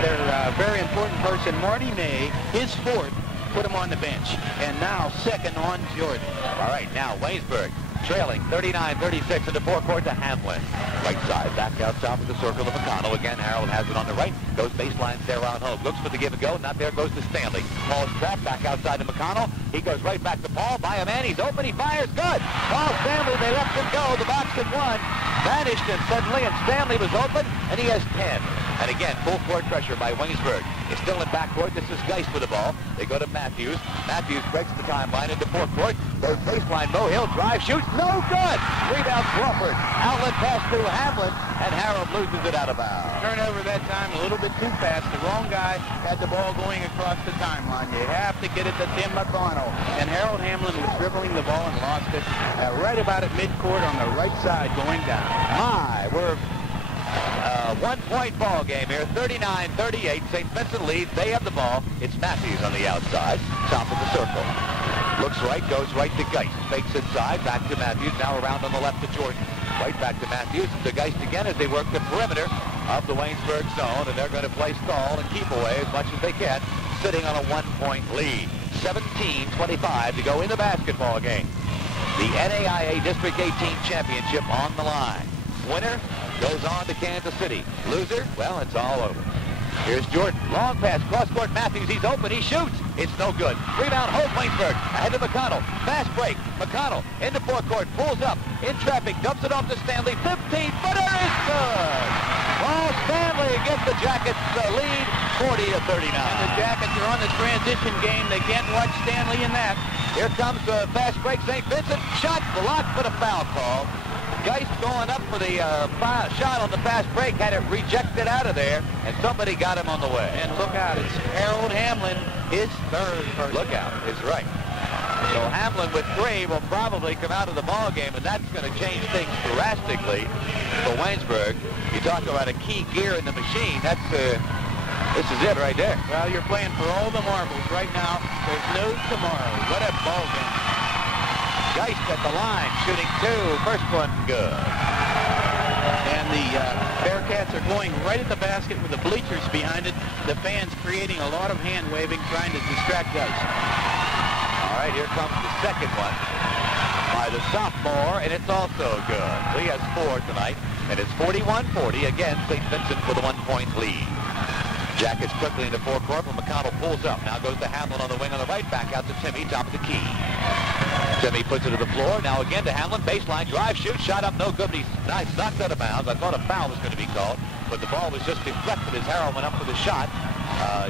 their very important person, Marty May, his 4th, put him on the bench. And now second on Jordan. All right, now Waynesburg trailing 39-36 into forecourt to Hamlin. Right side, back out top of the circle of McConnell. Again, Harold has it on the right. Goes baseline, Theron Hogue. Looks for the give and go. Not there, goes to Stanley. Paul's trapped, back outside to McConnell. He goes right back to Paul. By a man, he's open, he fires, good. Paul Stanley, they left him go. The box had 1. Vanished and suddenly, and Stanley was open, and he has 10. And again, full court pressure by Waynesburg. It's still in backcourt. This is Geist with the ball. They go to Matthews. Matthews breaks the timeline into forecourt. Goes baseline. Hill drive, shoots. No good. Rebound Crawford. Outlet pass through Hamlin. And Harold loses it out of bounds. Turnover that time a little bit too fast. The wrong guy had the ball going across the timeline. You have to get it to Tim McConnell. And Harold Hamlin was dribbling the ball and lost it right about at midcourt on the right side going down. We're one-point ball game here, 39-38. St. Vincent leads. They have the ball. It's Matthews on the outside, top of the circle. Looks right, goes right to Geist. Fakes inside, back to Matthews. Now around on the left to Jordan. Right back to Matthews. To Geist again as they work the perimeter of the Waynesburg zone, and they're going to play stall and keep away as much as they can, sitting on a one-point lead. 17-25 to go in the basketball game. The NAIA District 18 Championship on the line. Winner goes on to Kansas City. Loser, well, it's all over. Here's Jordan. Long pass, cross-court Matthews. He's open. He shoots. It's no good. Rebound, Hogue, Waynesburg. Ahead to McConnell. Fast break. McConnell into forecourt. Pulls up. In traffic. Dumps it off to Stanley. 15-footer is good. Well, Stanley gets the Jackets lead 40-39. And the Jackets are on the transition game. They can't watch Stanley in that. Here comes the fast break. St. Vincent. Shot blocked, but a foul call. Geist going up for the shot on the fast break, had it rejected out of there, and somebody got him on the way. And look out, it's Harold Hamlin, his third person. Look out, is right. So Hamlin with 3 will probably come out of the ball game, and that's going to change things drastically for Waynesburg. You talk about a key gear in the machine. That's this is it right there. Well, you're playing for all the marbles right now. There's no tomorrow. What a ball game. Geist at the line, shooting 2. First one good. And the Bearcats are going right at the basket with the bleachers behind it. The fans creating a lot of hand waving, trying to distract Geist. All right, here comes the second one by the sophomore, and it's also good. He has 4 tonight, and it's 41-40. Again, St. Vincent with a 1-point lead. Jackets quickly into forecourt, but McConnell pulls up. Now goes to Hamlin on the wing on the right, back out to Timmy, top of the key. Timmy puts it to the floor. Now again to Hamlin. Baseline drive, shoot, shot up, no good. But he's knocked out of bounds. I thought a foul was going to be called, but the ball was just deflected as Harold went up for the shot.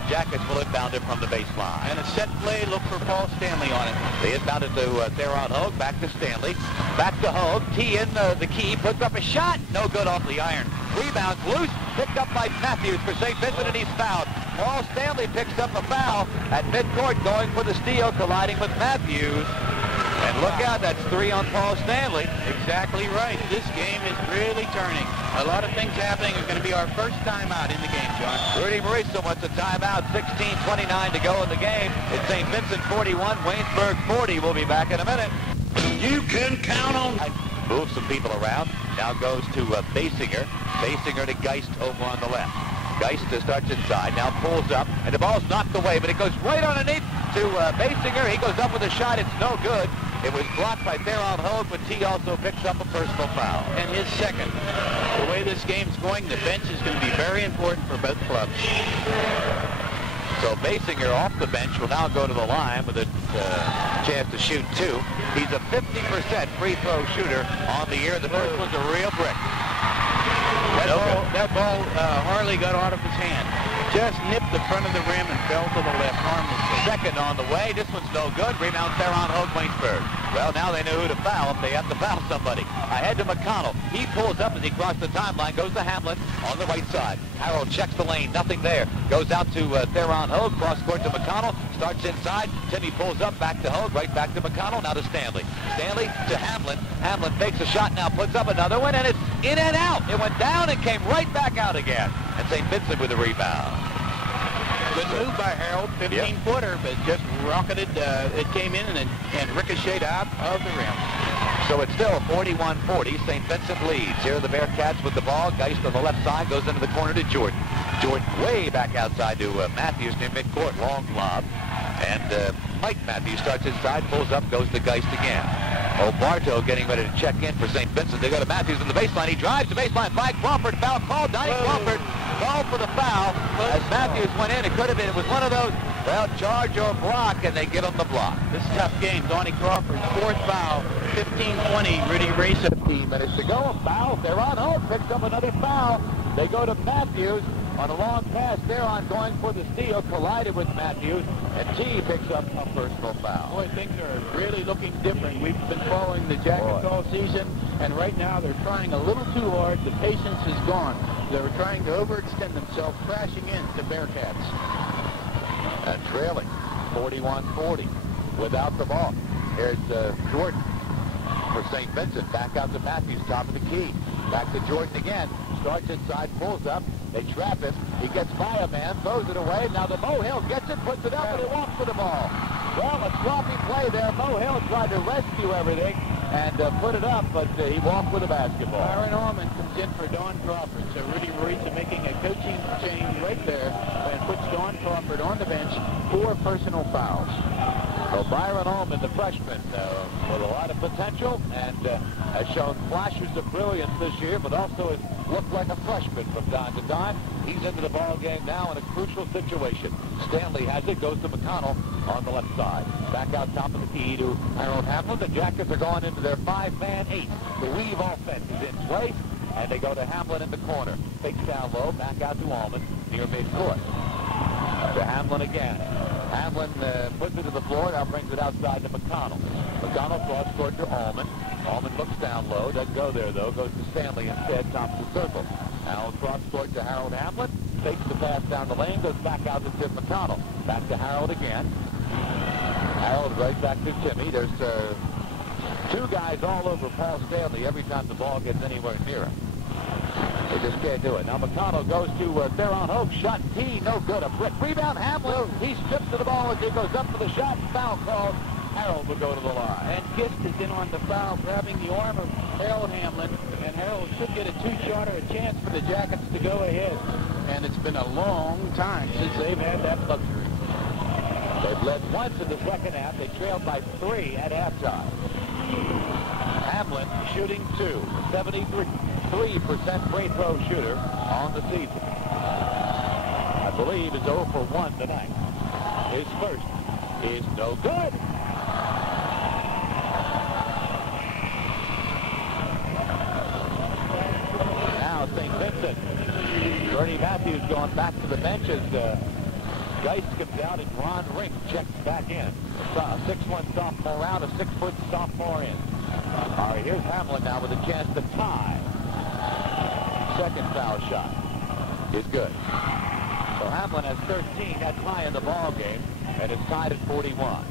Jackets will inbound it from the baseline. And a set play, look for Paul Stanley on it. They inbound it to Theron Hogue, back to Stanley. Back to Hogue, tee in the key, puts up a shot. No good off the iron. Rebounds loose, picked up by Matthews for St. Vincent, and he's fouled. Paul Stanley picks up a foul at midcourt, going for the steal, colliding with Matthews. And look out, that's 3 on Paul Stanley. Exactly right. This game is really turning. A lot of things happening. It's going to be our first timeout in the game, John. Rudy Mauricio wants a timeout. 16:29 to go in the game. It's St. Vincent 41, Waynesburg 40. We'll be back in a minute. You can count on... Move some people around. Now goes to Basinger. Basinger to Geist over on the left. Geist starts inside, now pulls up, and the ball's knocked away, but it goes right underneath to Basinger. He goes up with a shot. It's no good. It was blocked by Theron Hogue, but he also picks up a personal foul. And his second. The way this game's going, the bench is going to be very important for both clubs. So Basinger off the bench will now go to the line with a chance to shoot 2. He's a 50% free throw shooter on the year. The first one's a real brick. That ball hardly got out of his hand. Just nipped the front of the rim and fell to the left harmlessly. Second on the way. This one's no good. Rebound Theron Hogue, Waynesburg. Well, now they know who to foul if they have to foul somebody. Ahead to McConnell. He pulls up as he crosses the timeline. Goes to Hamlin on the right side. Harold checks the lane. Nothing there. Goes out to Theron Hogue. Cross court to McConnell. Starts inside. Timmy pulls up. Back to Hogue. Right back to McConnell. Now to Stanley. Stanley to Hamlin. Hamlin fakes a shot. Now puts up another one. And it's in and out. It went down and came right back out again. And St. Vincent with the rebound. Good move by Harold, 15-footer, but just rocketed. It came in and ricocheted out of the rim. So it's still 41-40. St. Vincent leads. Here are the Bearcats with the ball. Geist on the left side goes into the corner to Jordan. Jordan way back outside to Matthews near midcourt. Long lob. And Mike Matthews starts inside, pulls up, goes to Geist again. Bartow getting ready to check in for St. Vincent. They go to Matthews on the baseline. He drives to baseline by Crawford. Foul called. Donnie Crawford called for the foul. As Matthews went in, it could have been. It was one of those, well, charge or block, and they get him the block. This is a tough game. Donnie Crawford, 4th foul, 15-20. Rudy Racer. 15 minutes to go. A foul. Theron Hogue picks up another foul. They go to Matthews. on a long pass there on going for the steal, collided with Matthews, and T picks up a personal foul. Boy, things are really looking different. We've been following the Jackets all season, and right now they're trying a little too hard. The patience is gone. They're trying to overextend themselves, crashing into Bearcats. And trailing 41-40 without the ball. Here's Jordan for St. Vincent. Back out to Matthews, top of the key. Back to Jordan again. Starts inside, pulls up. They trap him. He gets by a man, throws it away. Now the Mo Hill gets it, puts it up, and he walks with the ball. Well, a sloppy play there. Mo Hill tried to rescue everything and put it up, but he walked with the basketball. Byron Almond comes in for Don Crawford. So Rudy Maurice making a coaching change right there and puts Don Crawford on the bench for personal fouls. So Byron Almond, the freshman, with a lot of potential and has shown flashes of brilliance this year, but also has looked like a freshman from time to time. He's into the ball game now in a crucial situation. Stanley has it, goes to McConnell on the left side. Back out top of the key to Harold Hamlin. The Jackets are going into their 5-man 8. The weave offense is in place, and they go to Hamlin in the corner. Fakes down low, back out to Almond near midcourt. To Hamlin again. Hamlin puts it to the floor, now brings it outside to McConnell. McConnell cross court to Almond. Almond looks down low, doesn't go there though, goes to Stanley instead, top of the circle. Now cross court to Harold Hamlin, takes the pass down the lane, goes back out to Tim McConnell. Back to Harold again. Harold right back to Timmy. There's two guys all over Paul Stanley every time the ball gets anywhere near him. They just can't do it. Now McConnell goes to Theron Hogue. Shot T, no good. A brick. Rebound Hamlin. He strips to the ball as he goes up for the shot. Foul called. Harold will go to the line. And Gist is in on the foul, grabbing the arm of Harold Hamlin. And Harold should get a two-shot or a chance for the Jackets to go ahead. And it's been a long time since they've had that luxury. They've led once in the second half. They trailed by 3 at halftime. Hamlin shooting 2. 73% free throw shooter on the season. I believe is 0 for 1 tonight. His first is no good. Now St. Vincent. Bernie Matthews going back to the benches. Geist comes out and Ron Rink checks back in. A 6'1" sophomore out, a 6-foot sophomore in. All right, here's Hamlin now with a chance to tie. Second foul shot is good. So Hamlin has 13. That's high in the ball game, and it's tied at 41.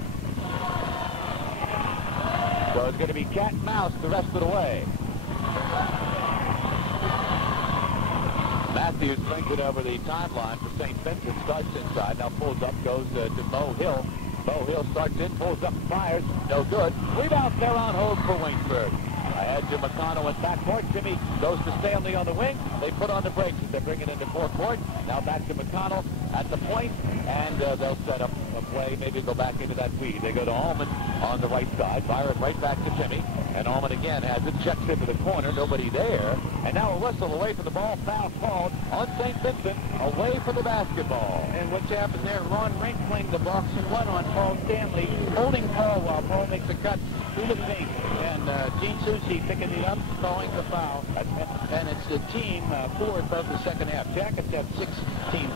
So it's going to be cat and mouse the rest of the way. Matthews brings it over the timeline for St. Vincent. Starts inside, now pulls up, goes to Mo Hill. Mo Hill starts in, pulls up, fires, no good. Rebound there on Hogue for Waynesburg. Ahead to McConnell in backcourt. Jimmy goes to Stanley on the wing. They put on the brakes. They bring it into forecourt. Now back to McConnell at the point, and they'll set up a play, maybe go back into that weed. They go to Almond on the right side. Fire it right back to Jimmy. And Almond again has it, checks into the corner. Nobody there. And now a whistle away from the ball. Foul called on St. Vincent, away from the basketball. And what's happened there, Ron Rink playing the box and one on Paul Stanley, holding Paul while Paul makes a cut through the paint. And Gene Soucy picking it up, calling the foul. And it's the team fourth of the second half. Jackets have 16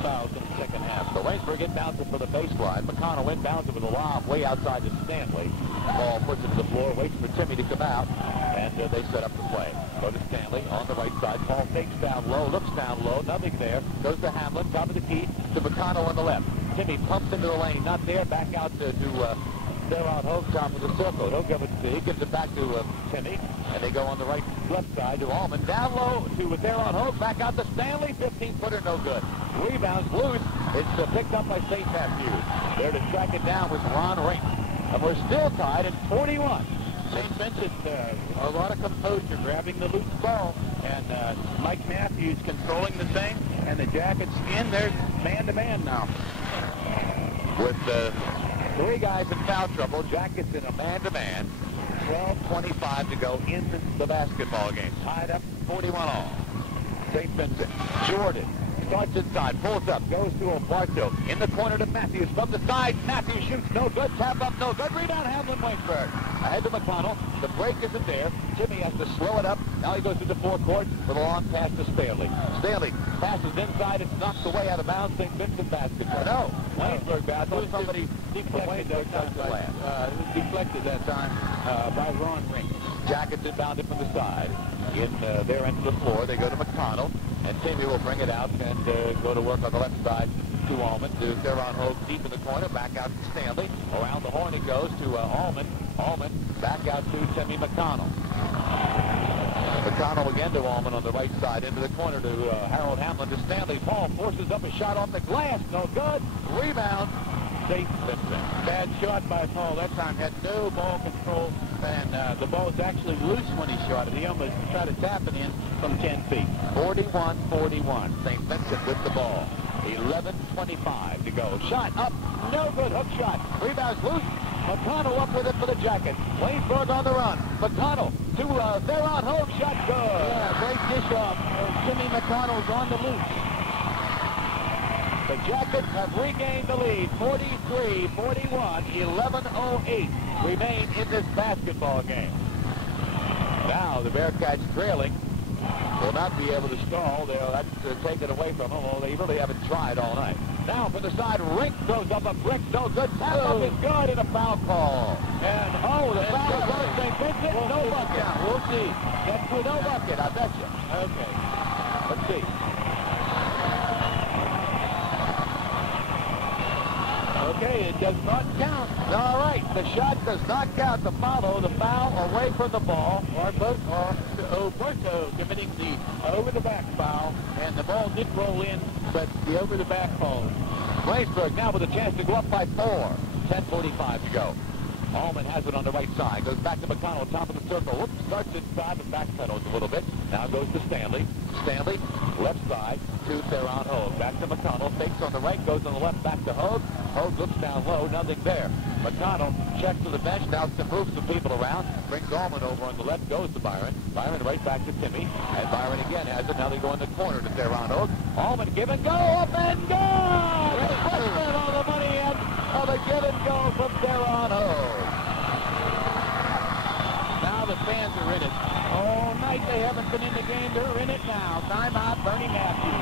fouls in the second half. So Waynesburg inbounds it for the baseline. McConnell inbounds it with a lob way outside to Stanley. Ball puts it to the floor, waits for Timmy to come out, and they set up the play. Go to Stanley on the right side. Paul fakes down low, looks down low, nothing there. Goes to Hamlin, top of the key, to McConnell on the left. Timmy pumps into the lane, not there. Back out to Theron Hogue, top of the circle. He gives it back to Timmy, and they go on the left side to Almond. Down low to Theron Hogue, back out to Stanley. 15-footer, no good. Rebounds loose. It's picked up by St. Matthews. There to track it down was Ron Rink. And we're still tied at 41. St. Vincent, a lot of composure, grabbing the loose ball, and Mike Matthews controlling the thing, and the Jackets in there man-to-man now. With 3 guys in foul trouble, Jackets in a man-to-man, 12:25 to go in the basketball game. Tied up 41 all. St. Vincent, Jordan, starts inside, pulls up, goes to Obarto. In the corner to Matthews. From the side, Matthews shoots, no good. Tap up, no good. Rebound, Hamlin, Waynesburg. Ahead to McConnell. The break isn't there. Timmy has to slow it up. Now he goes to the forecourt with a long pass to Stanley. Stanley passes inside. It's knocked away out of bounds. St. Vincent basket. No, Waynesburg basket. Somebody deflected that time. It was deflected that time by Ron Ring. Jackets inbounded from the side. In their end of the floor, they go to McConnell, and Timmy will bring it out and go to work on the left side to Almond. They're on Hogue deep in the corner, back out to Stanley. Around the horn it goes to Almond. Almond back out to Timmy McConnell. McConnell again to Almond on the right side, into the corner to Harold Hamlin to Stanley. Paul forces up a shot off the glass, no good. Rebound, St. Vincent. Bad shot by Paul. That time had no ball control, and the ball was actually loose when he shot it. He almost tried to tap it in from 10 feet. 41-41. St. Vincent with the ball. 11:25 to go. Shot up, no good. Hook shot. Rebounds loose. McConnell up with it for the Jackets. Waynesburg on the run. McConnell to they're on Hogue. Shot good. Yeah, great dish off. Jimmy McConnell's on the loose. The Jackets have regained the lead. 43-41. 11:08 remain in this basketball game. Now the Bearcats trailing. Will not be able to stall. That's taken away from them, although they really haven't tried all night. Now from the side, Rink throws up a brick. No good. Tap up is good, and a foul call. And, the foul is on St. Vincent. No bucket. We'll see. That's with no bucket, I bet you. Okay. Let's see. Okay, it does not count. All right, the shot does not count. The foul away from the ball. Oberto committing the over-the-back foul, and the ball did roll in, but the over-the-back fall. Waynesburg now with a chance to go up by 4. 10:45 to go. Almond has it on the right side. Goes back to McConnell, top of the circle. Whoops, starts inside and backpedals a little bit. Now goes to Stanley. Stanley, left side to Theron Hogue. Back to McConnell. Fakes on the right, goes on the left, back to Hogue. Hogue looks down low, nothing there. McConnell checks to the bench, now to move some people around. Brings Almond over on the left, goes to Byron. Byron right back to Timmy. And Byron again has it. Now they go in the corner to Theron Hogue. Almond give and go, up and go! Freshman on the money end of a give and go from Theron Hogue. Now the fans are in it. All night they haven't been in the game. They're in it now. Timeout, Bernie Matthews.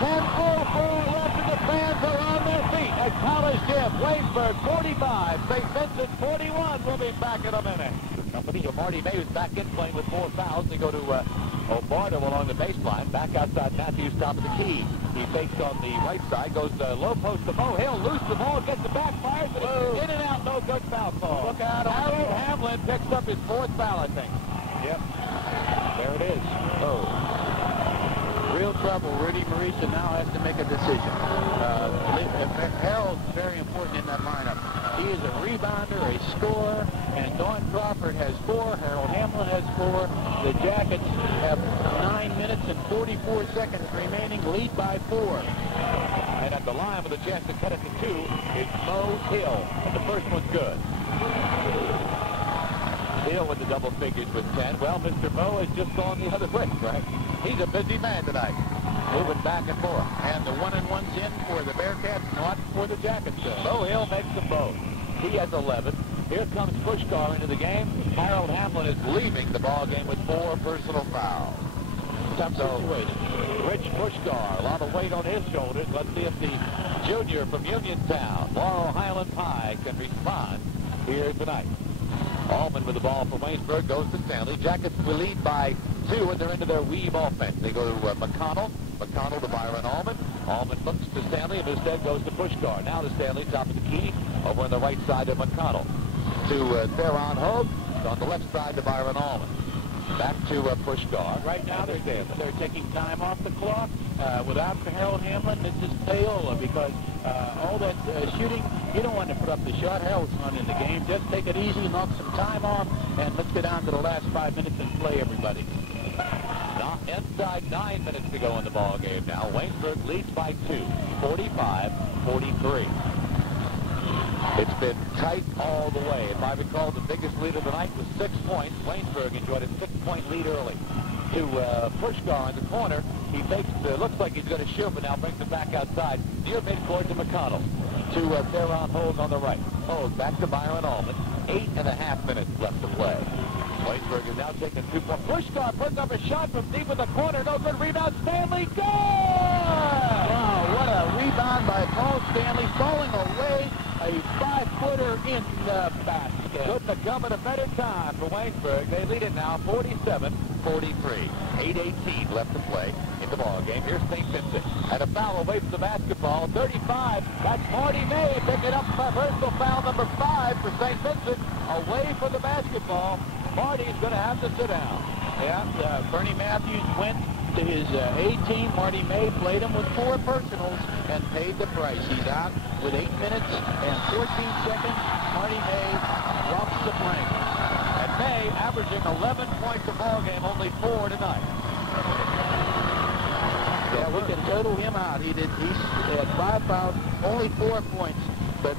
10:04 left and the fans are on their feet at College Gym. Waynesburg 45, St. Vincent 41. We'll be back in a minute. Company of Marty May is back in playing with 4 fouls. They go to Obarto along the baseline. Back outside Matthews, top of the key. He fakes on the right side, goes low post to Mo Hill, loose the ball, gets the back, fires it in and out, no good, foul call. Look out, Harold Hamlin picks up his 4th foul, I think. Yep. There it is. Oh. Real trouble. Rudy Marisa now has to make a decision. Harold's very important in that lineup. He is a rebounder, a scorer, and Don Crawford has 4. Harold Hamlin has 4. The Jackets have 9 minutes and 44 seconds remaining, lead by 4. And at the line with a chance to cut it to 2 is Mo Hill. And the first one's good. Hill with the double figures with 10. Well, Mr. Mo has just gone the other way, right? He's a busy man tonight. Moving back and forth. And the 1-and-1's in for the Bearcats, not for the Jackets. Mo Hill makes them both. He has 11. Here comes Puskar into the game. Harold Hamlin is leaving the ball game with 4 personal fouls. Tough situation. Rich Puskar, a lot of weight on his shoulders. Let's see if the junior from Uniontown, Laurel Highland High, can respond here tonight. Almond with the ball for Waynesburg, goes to Stanley. Jackets will lead by 2, and they're into their weave offense. They go to McConnell. McConnell to Byron Almond. Almond looks to Stanley, and instead goes to Puskar. Now to Stanley, top of the key, over on the right side to McConnell. To Theron Hogue, on the left side to Byron Almond. Back to Puskar. Right now they're taking time off the clock. Without Harold Hamlin, this is payola because all that shooting, you don't want to put up the shot. Harold's not in the game. Just take it easy, knock some time off, and let's get down to the last 5 minutes and play everybody. Inside 9 minutes to go in the ball game now. Waynesburg leads by 2, 45-43. It's been tight all the way. If I recall, the biggest lead of the night was 6 points. Waynesburg enjoyed a 6-point lead early. To Puskar in the corner. He fakes, looks like he's going to shoot, but now brings it back outside. Near midcourt to McConnell. To Theron Hogue on the right. Hogue back to Byron Almond. 8.5 minutes left to play. Waynesburg is now taking 2 points. Puskar puts up a shot from deep in the corner. No good. Rebound. Stanley. Good! Wow, what a rebound by Paul Stanley. Falling away. A 5-footer in the basket. Couldn't have come at a better time for Waynesburg. They lead it now 47-43. 8:18 left to play in the ball game. Here's St. Vincent. And a foul away from the basketball. 35. That's Marty May picking up personal foul number 5 for St. Vincent. Away from the basketball. Marty's going to have to sit down. Yeah, Bernie Matthews went to his A team. Marty May played him with 4 personals and paid the price. He's out with 8 minutes and 14 seconds. Marty May drops the plank. And May averaging 11 points a ball game, only 4 tonight. Yeah, we can total him out. He had 5 fouls, only 4 points, but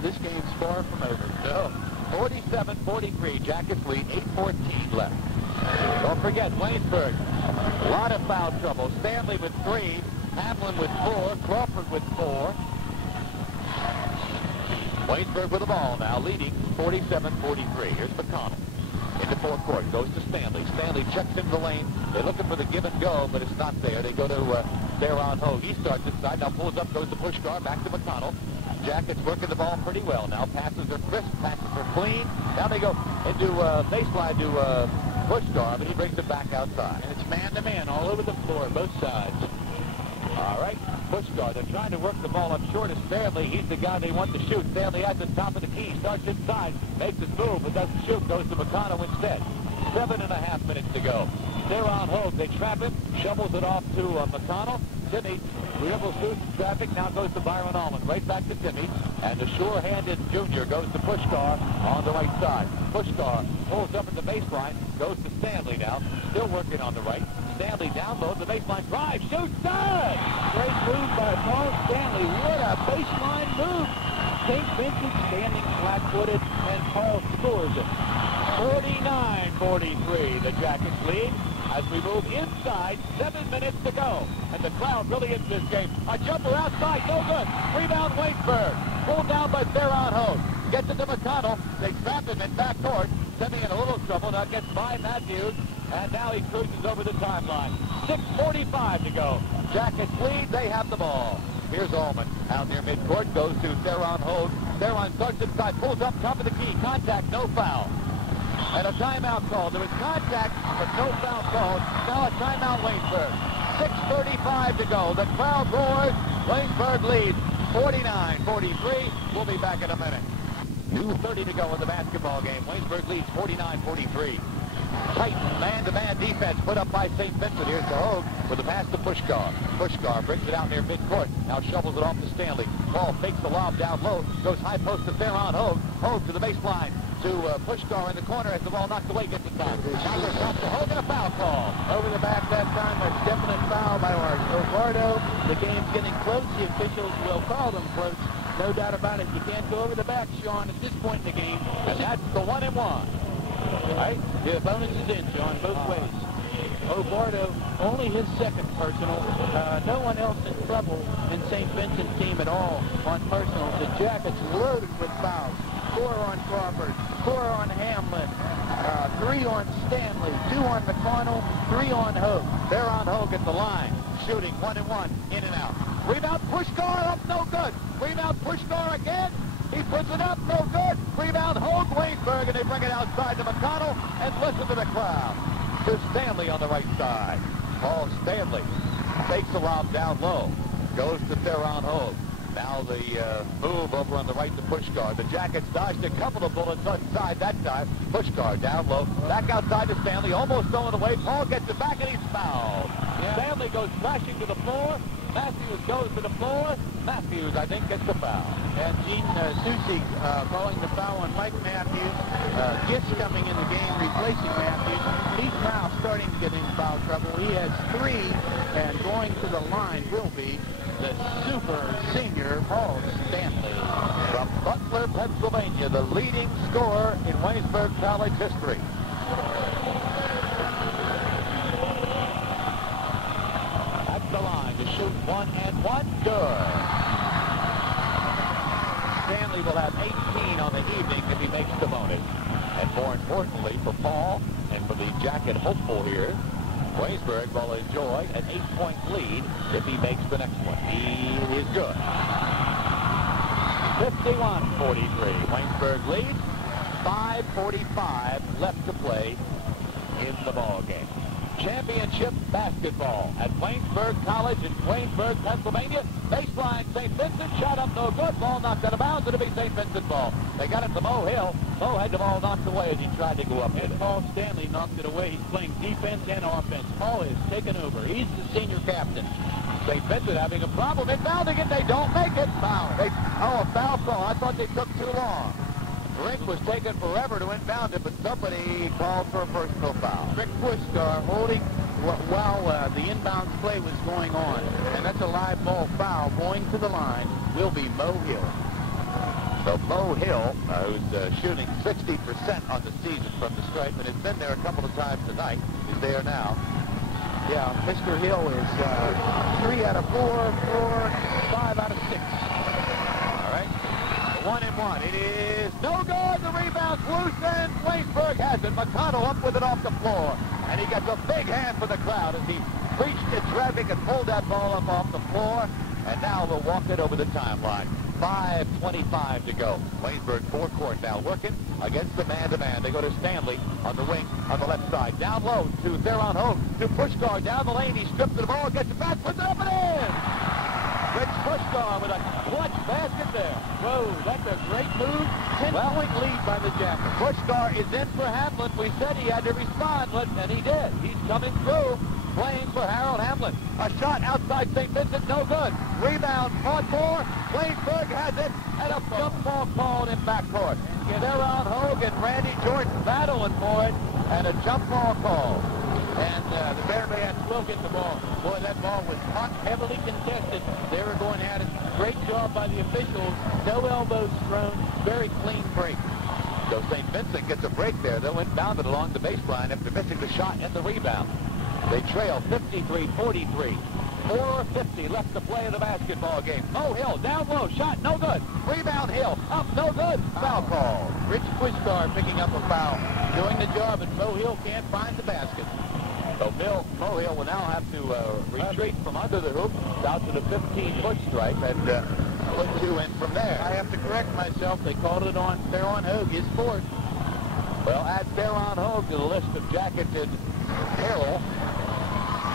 this game's far from over. No. 47-43, Jackets lead, 8:14 left. Don't forget, Waynesburg, a lot of foul trouble. Stanley with 3, Hamlin with 4, Crawford with 4. Waynesburg with the ball now, leading 47-43. Here's McConnell into forecourt, goes to Stanley. Stanley checks into the lane. They're looking for the give and go, but it's not there. They go to Theron Hogue. He starts inside, now pulls up, goes to Puskar, back to McConnell. Jackets working the ball pretty well now. Passes are crisp, passes are clean. Now they go into baseline to Puskar, but he brings it back outside. And it's man-to-man all over the floor, both sides. All right, Puskar, they're trying to work the ball up short of Stanley. He's the guy they want to shoot. Stanley at the top of the key, starts inside, makes his move, but doesn't shoot, goes to McConnell instead. 7.5 minutes to go. Theron Hogue, they trap him, shovels it off to McConnell. Timmy dribbles through some traffic, now goes to Byron Almond, right back to Timmy, and the sure-handed junior goes to Puskar on the right side. Puskar pulls up at the baseline, goes to Stanley now, still working on the right. Stanley down low, the baseline drive, shoots, good! Great move by Paul Stanley. What a baseline move. St. Vincent standing flat-footed, and Paul scores it. 49-43, the Jackets lead. As we move inside, 7 minutes to go. And the crowd really into this game. A jumper outside, no good. Rebound Waynesburg. Pulled down by Theron Hogue. Gets it to McConnell. They trap him in backcourt. Timmy in a little trouble. Now gets by Matthews. And now he cruises over the timeline. 6:45 to go. Jackets lead. They have the ball. Here's Almond. Out near midcourt. Goes to Theron Hogue. Theron starts inside. Pulls up top of the key. Contact. No foul. And a timeout called. There was contact, but no foul called. Now a timeout, Waynesburg. 6:35 to go. The crowd roars. Waynesburg leads 49-43. We'll be back in a minute. 2:30 to go in the basketball game. Waynesburg leads 49-43. Tight man-to-man defense put up by St. Vincent. Here's to Hogue with a pass to Puskar. Puskar brings it out near midcourt. Now shovels it off to Stanley. Ball fakes the lob down low. Goes high post to Theron Hogue. Hogue to the baseline. To Puskar in the corner as the ball knocked away, gets it down. Knocker stops to Hogue and a foul call. Over the back that time, a definite foul by Ovardo. The game's getting close. The officials will call them close. No doubt about it. You can't go over the back, Sean, at this point in the game. And that's the 1-1. Right? The bonus is in, Sean, both ways. Ovardo, only his second personal. No one else in trouble in St. Vincent's team at all on personals. The Jackets loaded with fouls. 4 on Crawford, 4 on Hamlin, 3 on Stanley, 2 on McConnell, 3 on Hogue. Theron Hogue at the line, shooting 1-1, in and out. Rebound, Puskar up, no good. Rebound, Puskar again. He puts it up, no good. Rebound, Hogue, Waynesburg, and they bring it outside to McConnell, and listen to the crowd. To Stanley on the right side. Paul Stanley takes the lob down low, goes to Theron Hogue. Now the move over on the right to Puskar. The Jackets dodged a couple of bullets inside that time. Puskar down low. Back outside to Stanley. Almost throwing away. Paul gets it back and he's fouled. Yeah. Stanley goes crashing to the floor. Matthews goes to the floor. Matthews, I think, gets the foul. And Gene Susi calling the foul on Mike Matthews. Gist coming in the game, replacing Matthews. He's now starting starting to get in foul trouble. He has 3, and going to the line will be the super senior Paul Stanley. From Butler, Pennsylvania, the leading scorer in Waynesburg College history. At the line to shoot 1 and 1. Good. Stanley will have 18 on the evening if he makes the bonus. And more importantly for Paul and for the Jacket hopeful here, Waynesburg will enjoy an 8-point lead if he makes the next one. He is good. 51-43. Waynesburg leads. 5:45 left to play in the ball game. Championship basketball at Waynesburg College in Waynesburg, Pennsylvania. Baseline, St. Vincent, shot up, no good. Ball knocked out of bounds. It'll be St. Vincent ball. They got it to Mo Hill. Mo had the ball knocked away as he tried to go up with it. Paul Stanley knocked it away. He's playing defense and offense. Paul has taken over. He's the senior captain. St. Vincent having a problem inbounding it. They don't make it. Foul. A foul call. I thought they took too long. Rick was taking forever to inbound it, but somebody called for a personal foul. Rick Puskar holding while the inbounds play was going on. And that's a live ball foul. Going to the line will be Mo Hill. So Mo Hill, who's shooting 60% on the season from the stripe, and has been there a couple of times tonight, is there now. Yeah, Mr. Hill is 3 out of 4, 5 out of 6. All right. 1 and 1. It is no good. The rebound's loose, and Waynesburg has it. McConnell up with it off the floor. And he gets a big hand for the crowd as he reached in traffic and pulled that ball up off the floor. And now they'll walk it over the timeline. 5:25 to go. Waynesburg forecourt now working against the man-to-man. They go to Stanley on the wing on the left side. Down low to Theron Hogue. To Puskar down the lane. He strips the ball, gets it back, puts it up and in. Rich Puskar with a clutch basket there. Whoa, that's a great move. 10-point lead by the Jackets. Puskar is in for Hamlin. We said he had to respond, and he did. He's coming through, playing for Harold Hamlin. A shot outside St. Vincent, no good. Rebound, fought for. Waynesburg has it, and a jump ball called in backcourt. Theron Hogue and Randy Jordan battling for it, and a jump ball called. And the Bearcats will get the ball. Boy, that ball was hot, heavily contested. They were going at it. Great job by the officials. No elbows thrown. Very clean break. So St. Vincent gets a break there. They'll inbound it along the baseline after missing the shot and the rebound. They trail 53-43. 4:50 left to play in the basketball game. Mo Hill down low. Shot no good. Rebound Hill. Up no good. Foul call. Rich Puskar picking up a foul. Doing the job, and Mo Hill can't find the basket. So Mo Hill will now have to retreat from under the hoop out to the 15-foot stripe and put 2 in from there. I have to correct myself. They called it on Theron Hogue, his fourth. Well, add Theron Hogue to the list of jacketed Carroll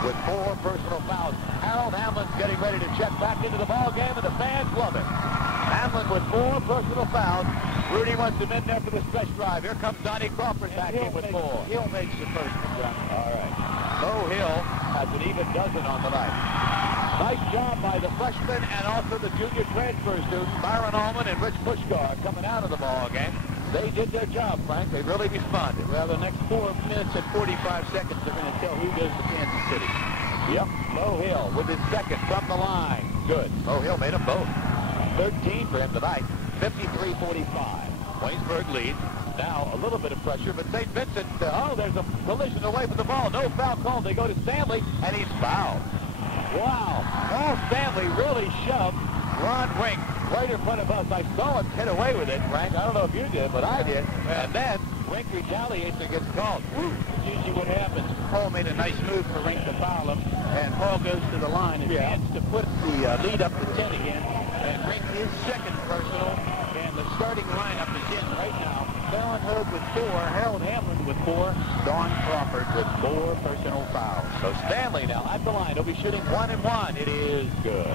with 4 personal fouls. Harold Hamlin's getting ready to check back into the ball game, and the fans love it. Hamlin with 4 personal fouls. Rudy wants him in there for the stretch drive. Here comes Donnie Crawford back in with 4. Hill makes the first one. All right. Mo Hill has an even dozen on the night. Nice job by the freshman and also the junior transfer student, Byron Almond and Rich Puskar, coming out of the ball game. They did their job, Frank. They really responded. Well, the next 4 minutes and 45 seconds, they're going to tell who goes to Kansas City. Yep. Mo Hill with his second from the line. Good. Mo Hill made them both. 13 for him tonight. 53-45. Waynesburg leads. Now a little bit of pressure, but St. Vincent, there's a collision away from the ball. No foul called. They go to Stanley, and he's fouled. Wow. Paul Stanley really shoved Ron Wink right in front of us. I saw him get away with it, Frank. I don't know if you did, but I did. And then Wink retaliates and gets called. Woo. That's usually what happens. Paul made a nice move for Wink to foul him, and Paul goes to the line and chance to put the lead up to 10 again. And Wink his second personal, and the starting lineup is in right now. Theron Hogue with 4, Harold Hamlin with 4, Don Crawford with 4 personal fouls. So Stanley now at the line. He'll be shooting 1 and 1. It is good.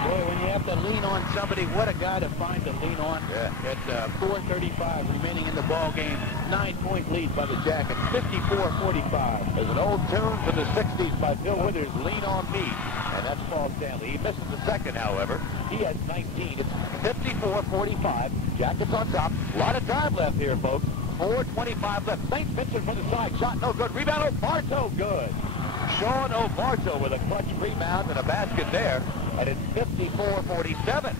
Boy, when you have to lean on somebody, what a guy to find to lean on. Yeah. At 4:35 remaining in the ball game, 9-point lead by the Jackets, 54-45. There's an old tune from the 60s by Bill Withers, Lean on Me. And that's Paul Stanley. He misses the second, however. He has 19. It's 54-45. Jackets on top. A lot of time left here, folks. 4:25 left. St. Vincent from the side. Shot no good. Rebound O'Barto. Good. Sean O'Barto with a clutch rebound and a basket there. And it's 54-47.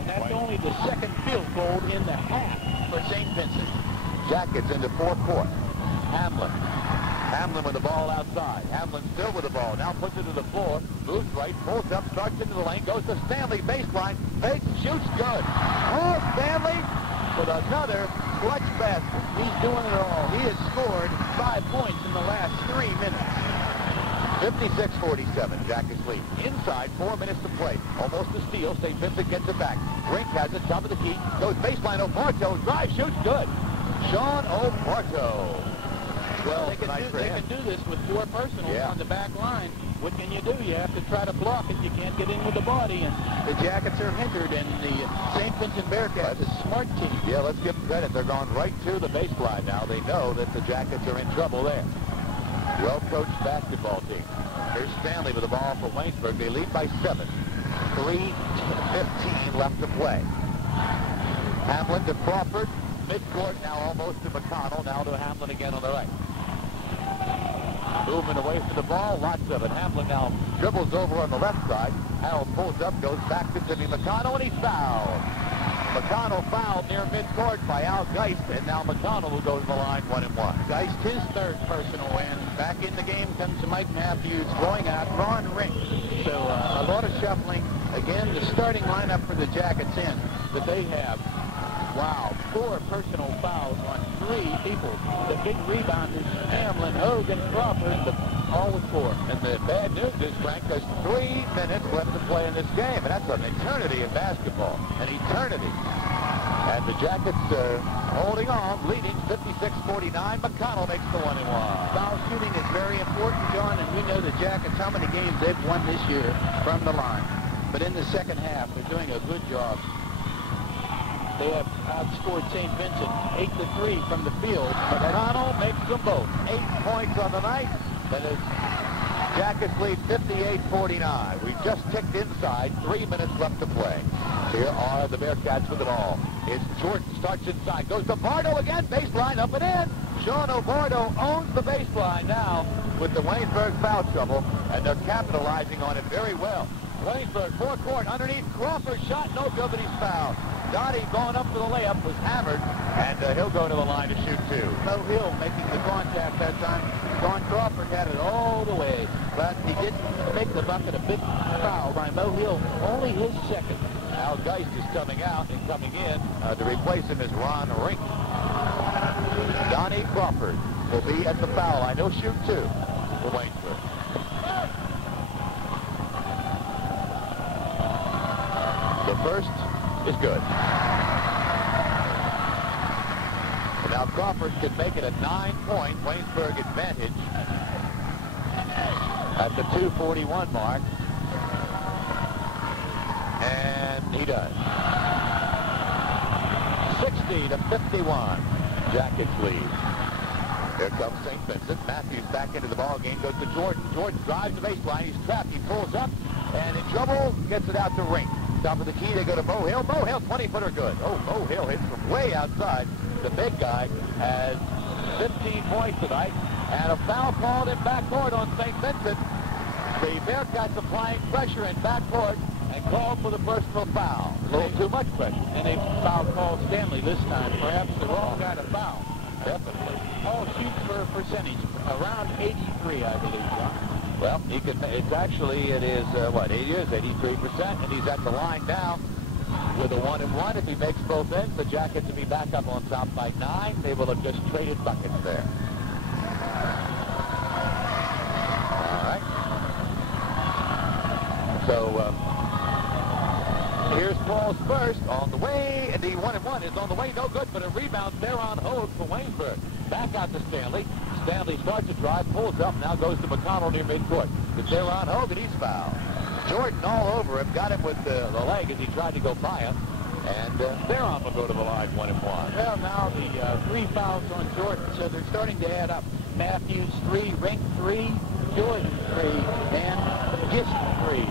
And that's only the second field goal in the half for St. Vincent. Jackets into forecourt. Hamlin. Hamlin with the ball outside. Hamlin still with the ball. Now puts it to the floor. Moves right. Pulls up. Starts into the lane. Goes to Stanley. Baseline. Fakes. Shoots. Good. Oh, Stanley with another clutch basket. He's doing it all. He has scored 5 points in the last 3 minutes. 56-47. Jackets lead. Inside. 4 minutes to play. Almost a steal. St. Vincent gets it back. Rink has it. Top of the key. Goes baseline. O'Barto. Drive. Shoots. Good. Sean O'Barto. Well, they can do this with 4 personals on the back line. What can you do? You have to try to block it. You can't get in with the body, and the Jackets are hindered, and the St. Vincent Bearcats is a smart team. Yeah, let's give them credit. They're going right to the baseline now. They know that the Jackets are in trouble there. Well-coached basketball team. Here's Stanley with the ball for Waynesburg. They lead by 7. 3:15 left to play. Hamlin to Crawford. Midcourt now almost to McConnell. Now to Hamlin again on the right. Movement away from the ball, lots of it. Hamlin now dribbles over on the left side. Harold pulls up, goes back to Jimmy McConnell, and he's fouled. McConnell fouled near midcourt by Al Geist, and now McConnell will go to the line 1-1. Geist his 3rd personal, and back in the game comes Mike Matthews going out Ron Rink. So a lot of shuffling. Again, the starting lineup for the Jackets in, but they have, wow, 4 personal fouls on 3 people. The big rebounders, Hamlin, Hogue, and Crawford, all with 4. And the bad news is, Frank, there's 3 minutes left to play in this game, and that's an eternity in basketball. An eternity. And the Jackets holding on, leading 56-49. McConnell makes the 1-1. Foul shooting is very important, John, and we know the Jackets, how many games they've won this year from the line. But in the second half, they're doing a good job. They have outscored St. Vincent 8-3 from the field. McConnell makes them both. 8 points on the night. That is Jackets lead 58-49. We've just ticked inside. 3 minutes left to play. Here are the Bearcats with the ball. It's Jordan, starts inside. Goes to Bardo again. Baseline up and in. Sean O'Barto owns the baseline now with the Waynesburg foul trouble, and they're capitalizing on it very well. Waynesburg, forecourt, underneath. Crawford shot, no good, but he's fouled. Donnie going up for the layup, was hammered, and he'll go to the line to shoot 2. Mo Hill making the contact that time. Don Crawford had it all the way, but he didn't make the bucket. A big foul by Mo Hill, only his 2nd. Al Geist is coming out, and coming in to replace him is Ron Rink. Donnie Crawford will be at the foul line. He'll shoot 2 for Waynesburg. The first is good. So now Crawford can make it a 9-point Waynesburg advantage at the 2:41 mark. And he does. 60-51. Jackets lead. Here comes St. Vincent. Matthews back into the ball game. Goes to Jordan. Jordan drives the baseline. He's trapped. He pulls up. And in trouble. Gets it out to Rink. Top of the key, they go to Mo Hill. Mo Hill, 20-footer good. Oh, Mo Hill hits from way outside. The big guy has 15 points tonight. And a foul called in backcourt on St. Vincent. The Bearcats applying pressure in backcourt and called for the personal foul. A little too much pressure. And they foul called Stanley this time. Perhaps the wrong guy to foul. Definitely. Paul shoots for a percentage, around 83, I believe, John. Well, he can. It's actually, it is, what, 83%, and he's at the line now with a 1-1. If he makes both ends, the Jackets will be back up on top by 9. They will have just traded buckets there. All right. So, here's Paul's first on the way, and the 1-1 is on the way. No good, but a rebound there on Hogue for Waynesburg. Back out to Stanley. Stanley starts to drive, pulls up, now goes to McConnell near midcourt. It's there on Hogue, and he's fouled. Jordan all over him, got him with the leg as he tried to go by him. And Theron will go to the line 1-1. Well, now the 3 fouls on Jordan, so they're starting to add up. Matthews 3, Rink 3, Jordan 3, and Gist 3.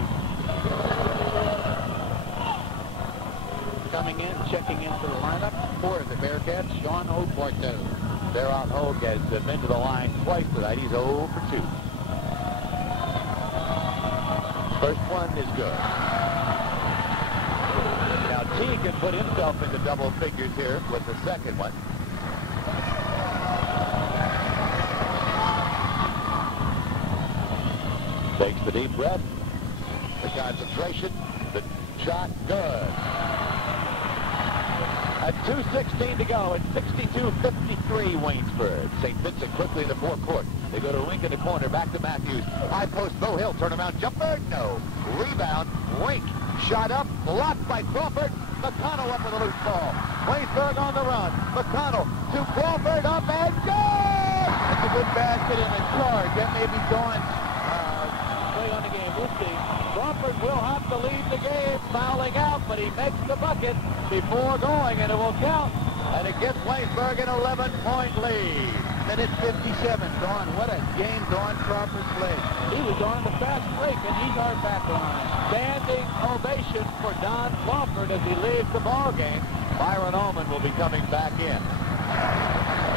Coming in, checking into the lineup for the Bearcats, Sean O'Barto. there on Hogue has been to the line twice tonight. He's 0 for 2. First one is good. Now T can put himself into double figures here with the second one. Takes the deep breath, the concentration, the shot, good. At 2:16 to go, it's 62-53 Waynesburg. St. Vincent quickly in the forecourt. They go to Rink in the corner, back to Matthews. High post, Bo Hill, turnaround jumper, no. Rebound, Rink, shot up, blocked by Crawford. McConnell up with a loose ball. Waynesburg on the run. McConnell to Crawford, up and good! That's a good basket and a charge. That may be Dawn's play on the game. We'll see. Crawford will have to lead the game, fouling out, but he makes the bucket before going, and it will count. And it gives Waynesburg an 11-point lead. Minute 57. Dawn, what a game Dawn Crawford played. He was on the fast break, and he's our back line. Standing ovation for Don Crawford as he leaves the ball game. Byron Almond will be coming back in.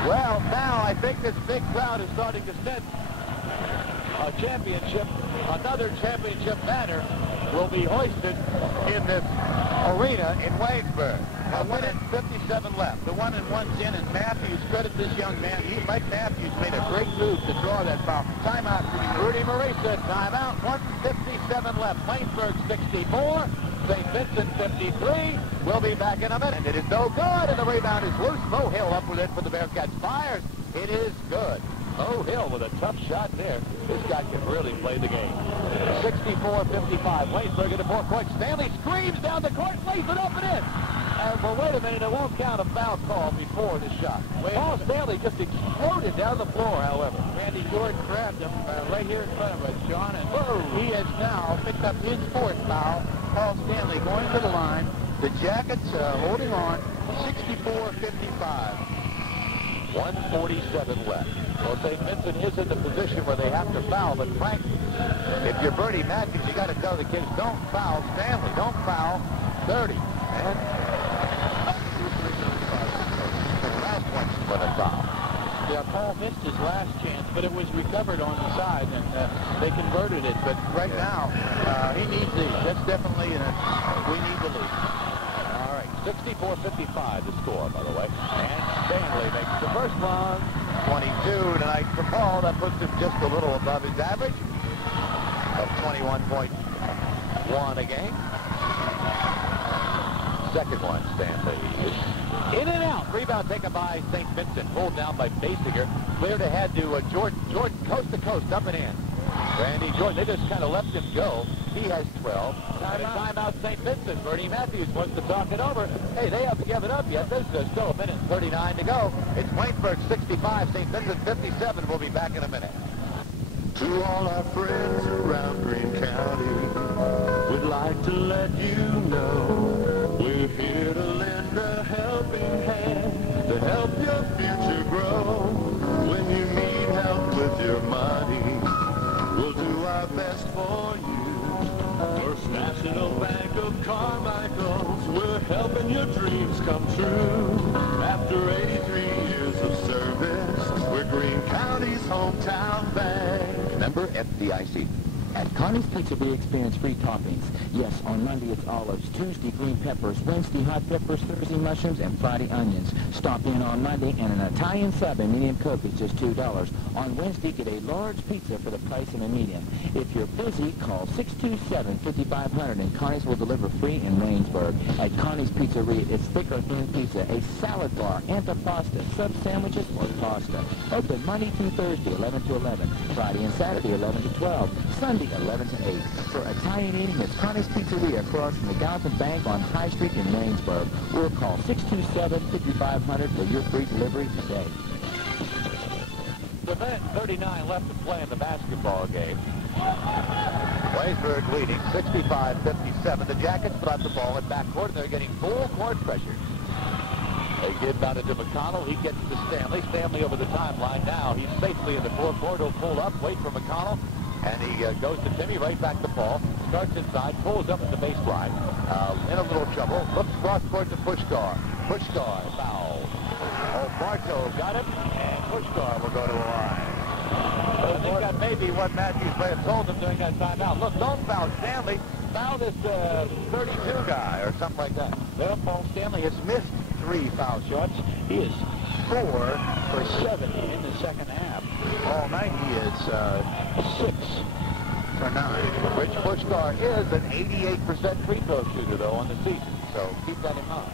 Well, now I think this big crowd is starting to sense a championship, another championship banner will be hoisted in this arena in Waynesburg. A minute 57 left. The 1-and-1's in, and Matthews, credit this young man. Mike Matthews made a great move to draw that foul. Timeout, Rudy Marie said timeout. 1:57 left. Waynesburg 64. St. Vincent 53. We'll be back in a minute. And it is no good, and the rebound is loose. Bo Hill up with it for the Bearcats. Fires. It is good. Bo Hill with a tough shot there. This guy can really play the game. 64-55. Waynesburg in the forecourt. Stanley screams down the court, lays it up and in. But wait a minute, it won't count a foul call before the shot. Paul Stanley just exploded down the floor, however. Randy George grabbed him right here in front of us, John, and he has now picked up his fourth foul. Paul Stanley going to the line. The Jackets holding on. 64-55. 1:47 left. Well, St. Vincent is in the position where they have to foul, but Frank, if you're Bernie Matthews, you got to tell the kids, don't foul Stanley, don't foul 30. And the last one's going to foul. Yeah, Paul missed his last chance, but it was recovered on the side, and they converted it. But right now, he needs these. That's definitely, we need the lead. All right, 64-55 the score, by the way. And Stanley makes the first one. 22 tonight for Paul. That puts him just a little above his average of 21.1 a game. Second one, Stanley. In and out. Rebound taken by St. Vincent. Pulled down by Basinger. Cleared ahead to Jordan. Jordan coast to coast, up and in. Randy Jordan, they just kind of left him go. He has 12. Timeout St. Vincent. Bernie Matthews wants to talk it over. Hey, they haven't given up yet. There's still a minute and 39 to go. It's Waynesburg 65, St. Vincent 57. We'll be back in a minute. To all our friends around Greene County, we'd like to let you know we're here to lend a helping hand to help your future grow. When you need help with your money, we'll do our best for you. First National Bank of Carmichael's, we're helping your dreams come true. After 83 years of service, we're Greene County's hometown bank. Member FDIC. At Connie's Pizza, we experience free toppings. Yes, on Monday it's olives, Tuesday green peppers, Wednesday hot peppers, Thursday mushrooms, and Friday onions. Stop in on Monday, and an Italian sub and medium Coke is just $2. On Wednesday, get a large pizza for the price of a medium. If you're busy, call 627-5500, and Connie's will deliver free in Waynesburg. At Connie's Pizzeria, it's thick or thin pizza, a salad bar, antipasta, sub sandwiches, or pasta. Open Monday through Thursday, 11 to 11. Friday and Saturday, 11 to 12. Sunday, 11 to 8. For Italian eating, it's Connie's Pizzeria across from the Gallatin Bank on High Street in Waynesburg. Or call 627-5500 for your free delivery today. The minute 39 left to play in the basketball game. Waynesburg leading 65-57. The Jackets got the ball at backcourt, and they're getting full court pressure. They get down to McConnell. He gets to Stanley. Stanley over the timeline now. He's safely in the forecourt. He'll pull up, wait for McConnell. And he goes to Timmy, right back to Paul. Starts inside, pulls up at the baseline. In a little trouble. Looks cross court to Puskar. Puskar foul. Bartow got him, and Puskar will go to the line. I think that may be what Matthews may have told him during that timeout. Look, don't foul Stanley. Foul this 32 guy or something like that. Well, Paul Stanley has missed 3 foul shots. He is 4 for 7 in the second half. All night he is 6 for 9. Rich Puskar is an 88% free throw shooter, though, on the season. So keep that in mind.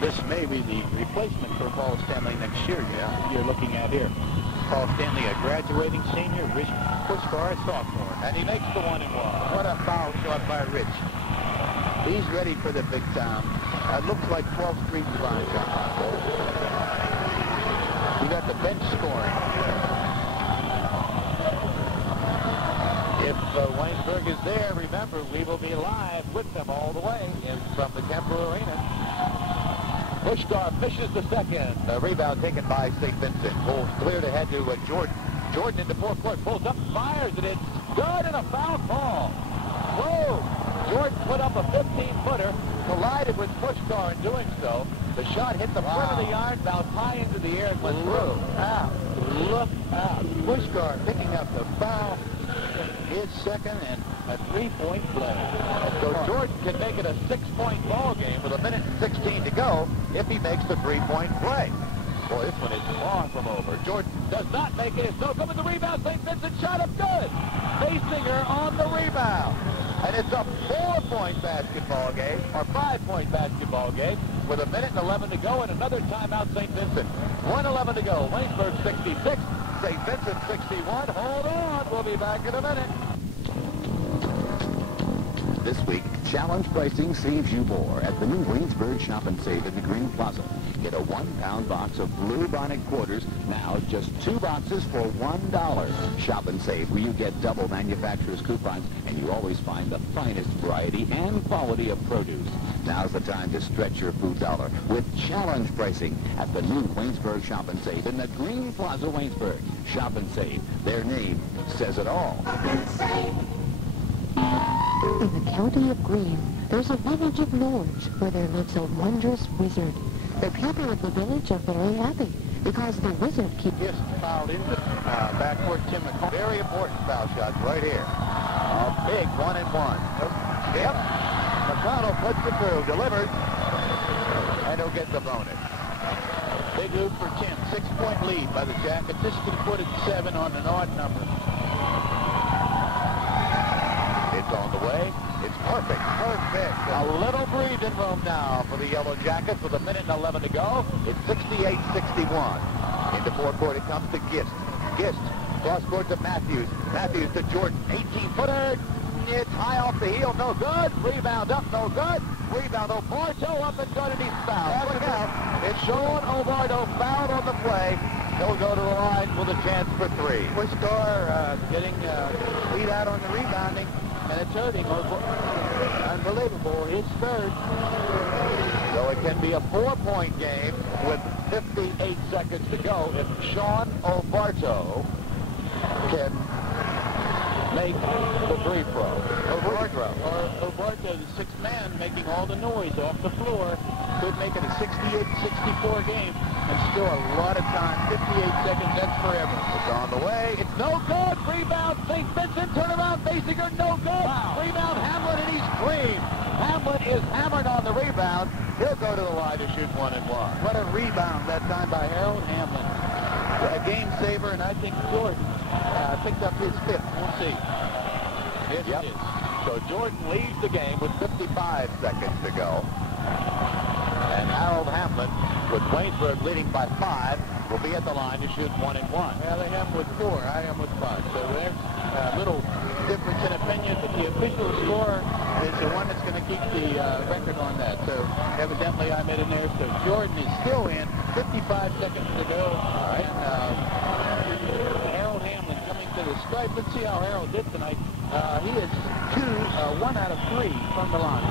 This may be the replacement for Paul Stanley next year. Yeah, you're looking at here. Paul Stanley, a graduating senior. Rich Puskar, a sophomore. And he makes the 1-1. What a foul shot by Rich. He's ready for the big time. It looks like 12th Street line shot. We got the bench scoring. If Waynesburg is there, remember, we will be live with them all the way from the Kemper Arena. Puskar fishes the second. The rebound taken by St. Vincent. Pulls cleared ahead to Jordan. Jordan into forecourt. Pulls up, fires it in. Good, and a foul call. Whoa! Jordan put up a 15-footer. Collided with Puskar in doing so. The shot hit the front of the iron, bounced high into the air and went through. Out. Look out. Puskar picking up the foul. His second and a 3-point play. So Jordan can make it a 6-point ball game with 1:16 to go if he makes the 3-point play. Boy, this one is far from over. Jordan does not make it. It's no good with the rebound. St. Vincent shot up good. Basinger on the rebound. And it's a 4-point basketball game, or 5-point basketball game, with 1:11 to go and another timeout, St. Vincent. 1:11 to go. Waynesburg 66, St. Vincent 61. Hold on. We'll be back in a minute. This week, challenge pricing saves you more at the new Waynesburg Shop and Save in the Green Plaza. Get a 1-pound box of Blue Bonnet quarters, now just 2 boxes for $1. Shop and Save, where you get double manufacturer's coupons, and you always find the finest variety and quality of produce. Now's the time to stretch your food dollar with challenge pricing at the new Waynesburg Shop and Save in the Green Plaza, Waynesburg. Shop and Save, their name says it all. In the county of Green, there's a village of Norge where there lives a wondrous wizard. The people of the village are very happy because the wizard keeps... Just fouled into backcourt Tim McConnell. Very important foul shots right here. A big 1-1. Yep. McConnell puts it through, delivers, and he'll get the bonus. Big lead for Tim. 6-point lead by the Jackets. This can put it 7 on an odd number. It's on the way. It's perfect. Perfect. A little breathing room now for the Yellow Jackets with 1:11 to go. It's 68-61. Into forecourt it comes to Gist. Gist cross court to Matthews. Matthews to Jordan. 18-footer. It's high off the heel. No good. Rebound up. No good. Rebound. Obarto up and good, and he's fouled. Look out. It's Sean Obarto fouled on the play. He'll go to the line with a chance for 3. Puskar getting lead out on the rebounding. And it's hurting. Unbelievable. His third. So it can be a 4-point game with 58 seconds to go if Sean Obarto can make the free throw. Obarto, the 6th man, making all the noise off the floor. Could make it a 68-64 game. And still a lot of time. 58 seconds. That's forever. It's on the way. It's no good. Rebound. St. Vincent. Turnaround. Basinger. No good. Wow. Rebound. Hamlin, and he's clean. Hamlin is hammered on the rebound. He'll go to the line to shoot 1-1. What a rebound that time by Harold Hamlin. A game saver, and I think Jordan picked up his 5th. We'll see. Yes, yep. It is. So Jordan leaves the game with 55 seconds to go. And Harold Hamlin, with Waynesburg leading by 5, will be at the line to shoot 1-1. Well, they have him with 4. I am with 5. So there's a little difference in opinion, but the official score is the one that's going to keep the record on that. So evidently I'm in there. So Jordan is still in. 55 seconds to go. All right. And Harold Hamlin coming to the stripe. Let's see how Harold did tonight. He is 1 out of 3 from the line.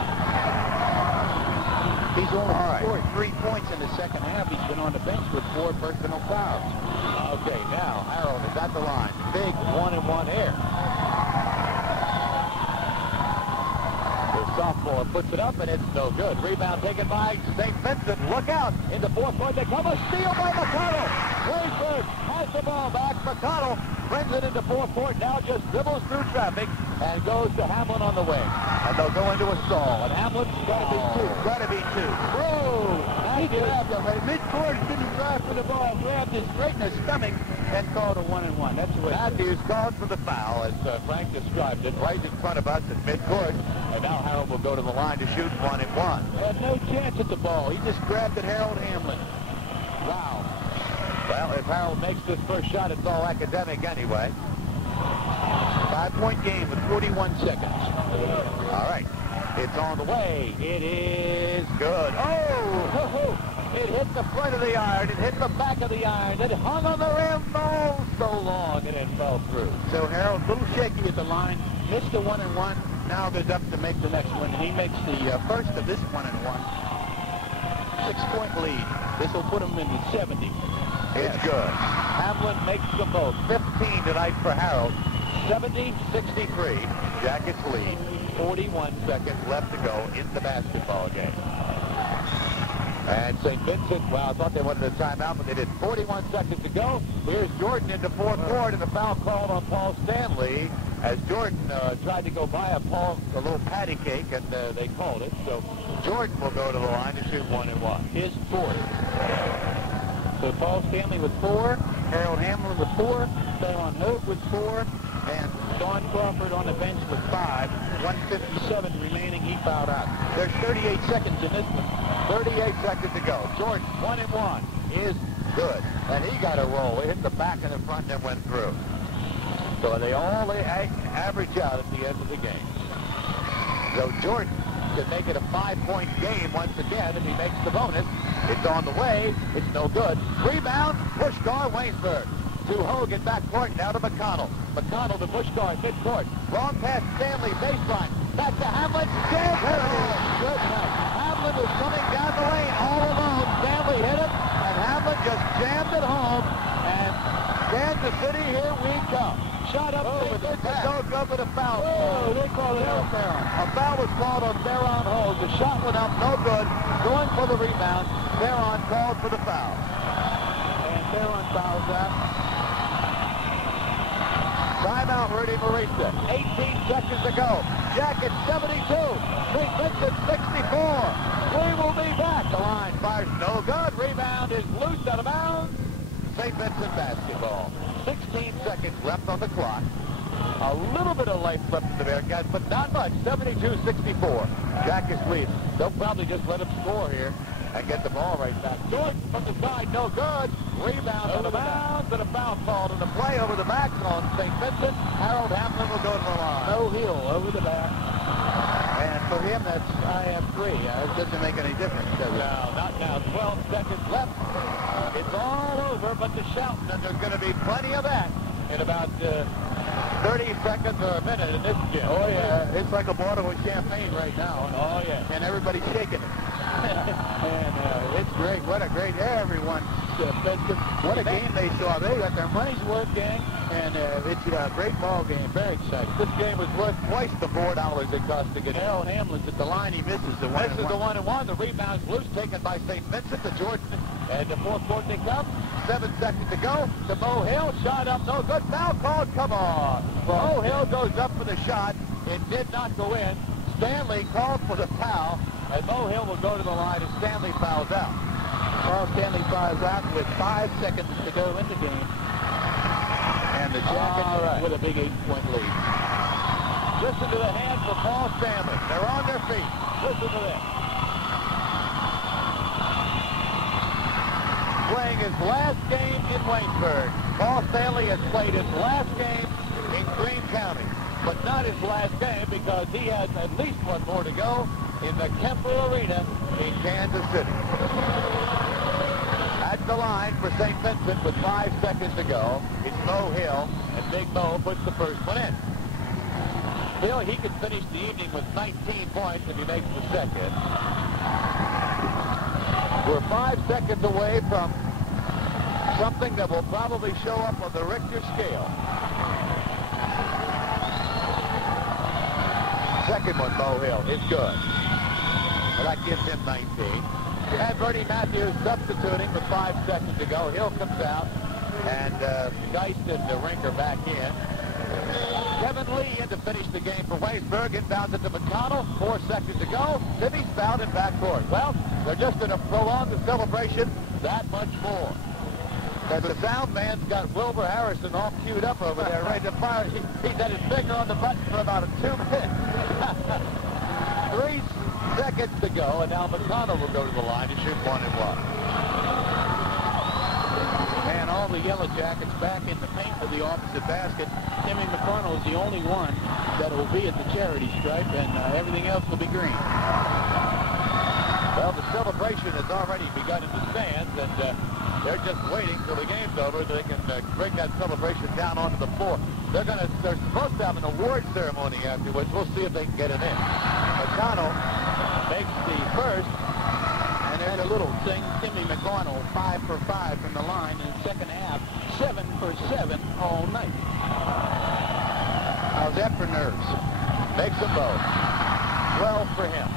He's only scored 3 points in the second half. He's been on the bench with 4 personal fouls. Okay, now Harold is at the line. Big 1-1 air. The sophomore puts it up, and it's no good. Rebound taken by St. Vincent. Look out. In the fourth quarter, they come a steal by McConnell. Waynesburg has the ball back. McConnell brings it into fourth court. Now just dribbles through traffic and goes to Hamlin on the wing. And they'll go into a stall. And Hamlin's got to be two. Got to be two. Whoa! He grabbed him at midcourt, didn't drive for the ball, grabbed his straight in the stomach, and called a 1-and-1. That's the way. Matthews called for the foul, as Frank described it, right in front of us at midcourt. And now Harold will go to the line to shoot 1-and-1. Had no chance at the ball. He just grabbed at Harold Hamlin. Wow. Well, if Harold makes this first shot, it's all academic anyway. 5-point game with 41 seconds. All right. It's on the way. It is good. Oh! It hit the front of the iron. It hit the back of the iron. It hung on the rim so long, and it fell through. So Harold, a little shaky at the line, missed the 1-and-1, now goes up to make the next one, and he makes the first of this 1-and-1. 6-point lead. This will put him in the 70. It's good. Hamlin makes them both. 15 tonight for Harold. 70-63. Jackets lead. 41 seconds left to go in the basketball game. And St. Vincent, well, I thought they wanted a timeout, but they did. 41 seconds to go. Here's Jordan into fourth court, and a foul called on Paul Stanley as Jordan tried to go by a little patty cake, and they called it. So Jordan will go to the line to shoot 1-and-1. His fourth. So Paul Stanley with 4, Harold Hamlin with 4, Stanley Hogue with 4, and Don Crawford on the bench with 5. 1:57 remaining. He fouled out. There's 38 seconds in this one. 38 seconds to go. Jordan, 1-and-1 is good. And he got a roll. He hit the back and the front and then went through. So they all average out at the end of the game. So Jordan can make it a 5-point game once again if he makes the bonus. It's on the way. It's no good. Rebound, Puskar, Waynesburg. To Hogue in backcourt, now to McConnell. McConnell to Puskar, midcourt. Wrong pass, Stanley, baseline. Back to Hamlin. Jam hit home. Good night. Hamlin was coming down the lane all alone. Stanley hit it, and Hamlin just jammed it home. And Kansas City, here we come. Shot up over the back. Don't go for the foul. Oh, they called it out. A foul was called on Theron Hogue. The shot went up, no good. Going for the rebound. Theron called for the foul. And Theron fouls out. Timeout, Rudy Marisa. 18 seconds to go. Jackets 72. St. Vincent 64. We will be back. The line fires no good. Rebound is loose out of bounds. St. Vincent basketball. 16 seconds left on the clock. A little bit of life left in the Bearcats, but not much. 72-64. Jackets lead. They'll probably just let him score here and get the ball right back. Jordan from the side, no good. Rebound out of bounds, and a foul called, and a play over the back on St. Vincent. Harold Hamlin will go to the line. No heel over the back. And for him, that's IF3. It doesn't make any difference, does it? No, not now. 12 seconds left. It's all over, but the shouting, and there's going to be plenty of that in about 30 seconds or a minute in this gym. Oh, yeah. It's like a bottle of champagne right now. Oh, yeah. And everybody's shaking it. And it's great. What a great, everyone. What a game they saw. They got their money's worth, gang. And it's a great ball game. Very exciting. This game was worth twice the $4 it cost to get in. Harold Hamlin's at the line. He misses the 1-and-1. This is the 1-and-1. The rebound's loose, taken by St. Vincent to Jordan. And the fourth court they come. 7 seconds to go. To Mo Hill. Shot up. No good. Foul called. Come on. Mo Hill goes up for the shot. It did not go in. Stanley called for the foul. And Mo Hill will go to the line as Stanley fouls out. Paul Stanley fouls out with 5 seconds to go in the game. And the Jackets with a big 8-point lead. Listen to the hand for Paul Stanley. They're on their feet. Listen to this. Playing his last game in Waynesburg. Paul Stanley has played his last game in Greene County. But not his last game because he has at least one more to go in the Kemper Arena in Kansas City. At the line for St. Vincent with 5 seconds to go. It's Mo Hill, and Big Mo puts the first one in. Bill, he could finish the evening with 19 points if he makes the second. We're 5 seconds away from something that will probably show up on the Richter scale. second one, Bo Hill, is good. Well, that gives him 19. And Bernie Matthews substituting with 5 seconds to go. Hill comes out, and Geist and Rink are back in. Kevin Lee in to finish the game for Waynesburg. Inbounds it to McConnell. 4 seconds to go. Timmy's fouled in backcourt. Well, they're just going to prolong the celebration that much more. The sound man's got Wilbur Harrison all queued up over there, ready to fire. He's had his finger on the button for about 2 minutes. 3 seconds to go, and now McConnell will go to the line to shoot 1 and 1. And all the Yellow Jackets back in the paint for the opposite basket. Timmy McConnell is the only one that will be at the charity stripe, and everything else will be green. Well, the celebration has already begun in the stands, and they're just waiting till the game's over so they can bring that celebration down onto the floor. They're supposed to have an award ceremony afterwards. We'll see if they can get it in. McConnell makes the first. And there's a little thing, Timmy McConnell, 5 for 5 from the line in the second half, 7 for 7 all night. How's that for nerves? Makes them both. 12 for him.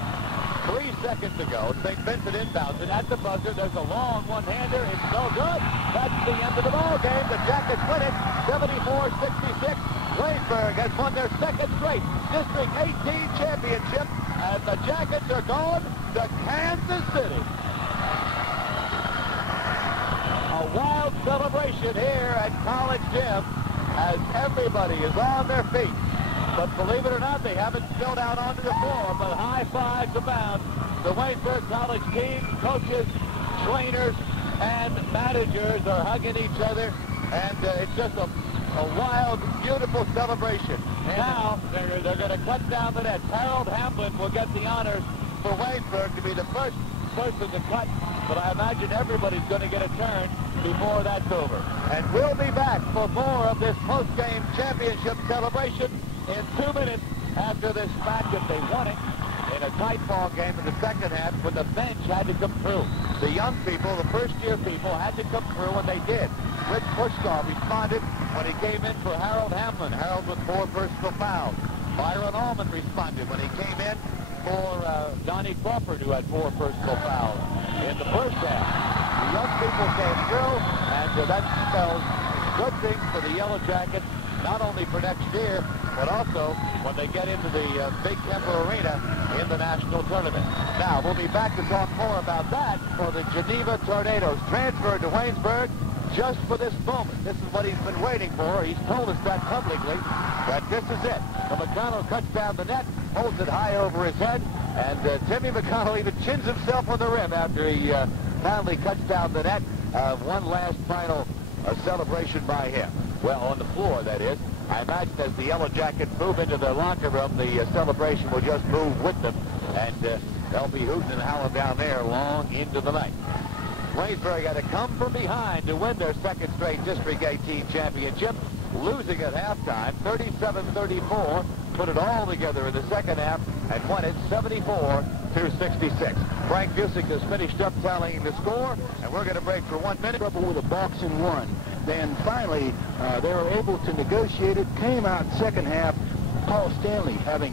3 seconds to go. St. Vincent inbounds it at the buzzer. There's a long one-hander. It's no good. That's the end of the ball game. The Jackets win it, 74-66. Waynesburg has won their second straight District 18 championship, and the Jackets are going to Kansas City. A wild celebration here at College Gym as everybody is on their feet. But believe it or not, they haven't spilled out onto the floor, but high fives abound. The Waynesburg College team, coaches, trainers, and managers are hugging each other, and it's just a wild, beautiful celebration. And now they're going to cut down the net. Harold Hamlin will get the honors for Waynesburg to be the first person to cut, but I imagine everybody's going to get a turn before that's over. And we'll be back for more of this post-game championship celebration in 2 minutes after this match if they won it in a tight ball game in the second half when the bench had to come through. The young people, the first-year people, had to come through, and they did. Rich Puskar responded when he came in for Harold Hamlin. Harold with 4 personal fouls. Byron Almond responded when he came in for Donnie Crawford, who had 4 personal fouls in the first half. The young people came through, and that spells good things for the Yellow Jackets, not only for next year, but also when they get into the Big Kemper Arena in the national tournament. Now, we'll be back to talk more about that for the Geneva Tornadoes, transferred to Waynesburg just for this moment. This is what he's been waiting for. He's told us that publicly, that this is it. So McConnell cuts down the net, holds it high over his head, and Timmy McConnell even chins himself on the rim after he finally cuts down the net. One last final celebration by him. Well, on the floor, that is. I imagine as the Yellow Jackets move into their locker room, the celebration will just move with them, and they'll be hooting and howling down there long into the night. Waynesburg had to come from behind to win their second straight District 18 championship, losing at halftime, 37-34, put it all together in the second half, and won it 74-66. Frank Busick has finished up tallying the score, and we're going to break for 1 minute. Trouble with a box and one. Then finally, they were able to negotiate it. Came out second half. Paul Stanley having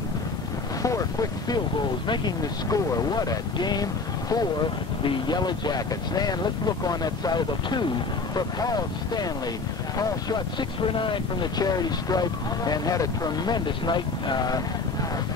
4 quick field goals, making the score. What a game for the Yellow Jackets. And let's look on that side of the 2 for Paul Stanley. Paul shot 6 for 9 from the charity stripe and had a tremendous night.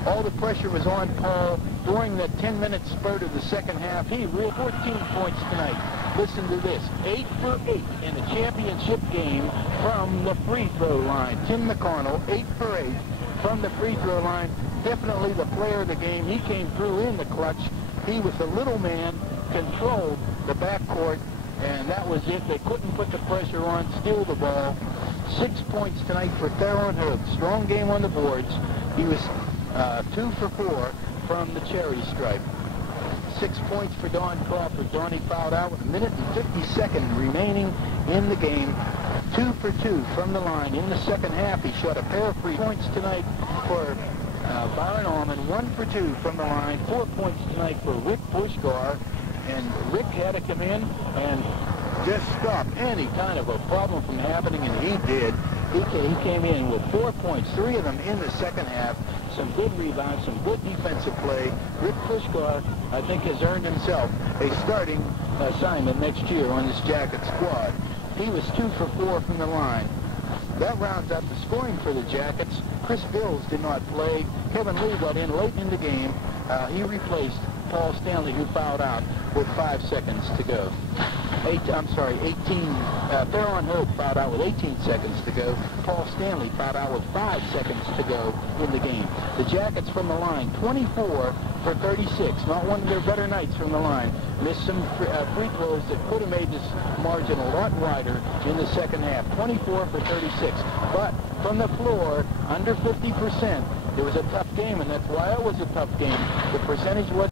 All the pressure was on Paul during the 10-minute spurt of the second half. He reeled 14 points tonight. Listen to this, 8 for 8 in the championship game from the free throw line. Tim McConnell, 8 for 8 from the free throw line. Definitely the player of the game. He came through in the clutch. He was the little man, controlled the backcourt, and that was it. They couldn't put the pressure on, steal the ball. 6 points tonight for Theron Hogue. Strong game on the boards. He was 2 for 4 from the charity stripe. 6 points for Don Crawford. Donnie fouled out with 1 minute and 50 seconds remaining in the game. 2 for 2 from the line. In the second half, he shot a pair of free points tonight for Byron Almond. 1 for 2 from the line. 4 points tonight for Rick Puskar. And Rick had to come in and just stop any kind of a problem from happening, and he did. He he came in with 4 points, 3 of them in the second half. Some good rebounds, some good defensive play. Rick Puskar, I think, has earned himself a starting assignment next year on this Jacket squad. He was 2 for 4 from the line. That rounds out the scoring for the Jackets. Chris Bills did not play. Kevin Lee got in late in the game. He replaced Paul Stanley, who fouled out with 5 seconds to go. 18. Theron Hogue fouled out with 18 seconds to go. Paul Stanley fouled out with 5 seconds to go in the game. The Jackets from the line, 24 for 36. Not one of their better nights from the line. Missed some free throws that could have made this margin a lot wider in the second half. 24 for 36. But from the floor, under 50%. It was a tough game, and that's why it was a tough game. The percentage was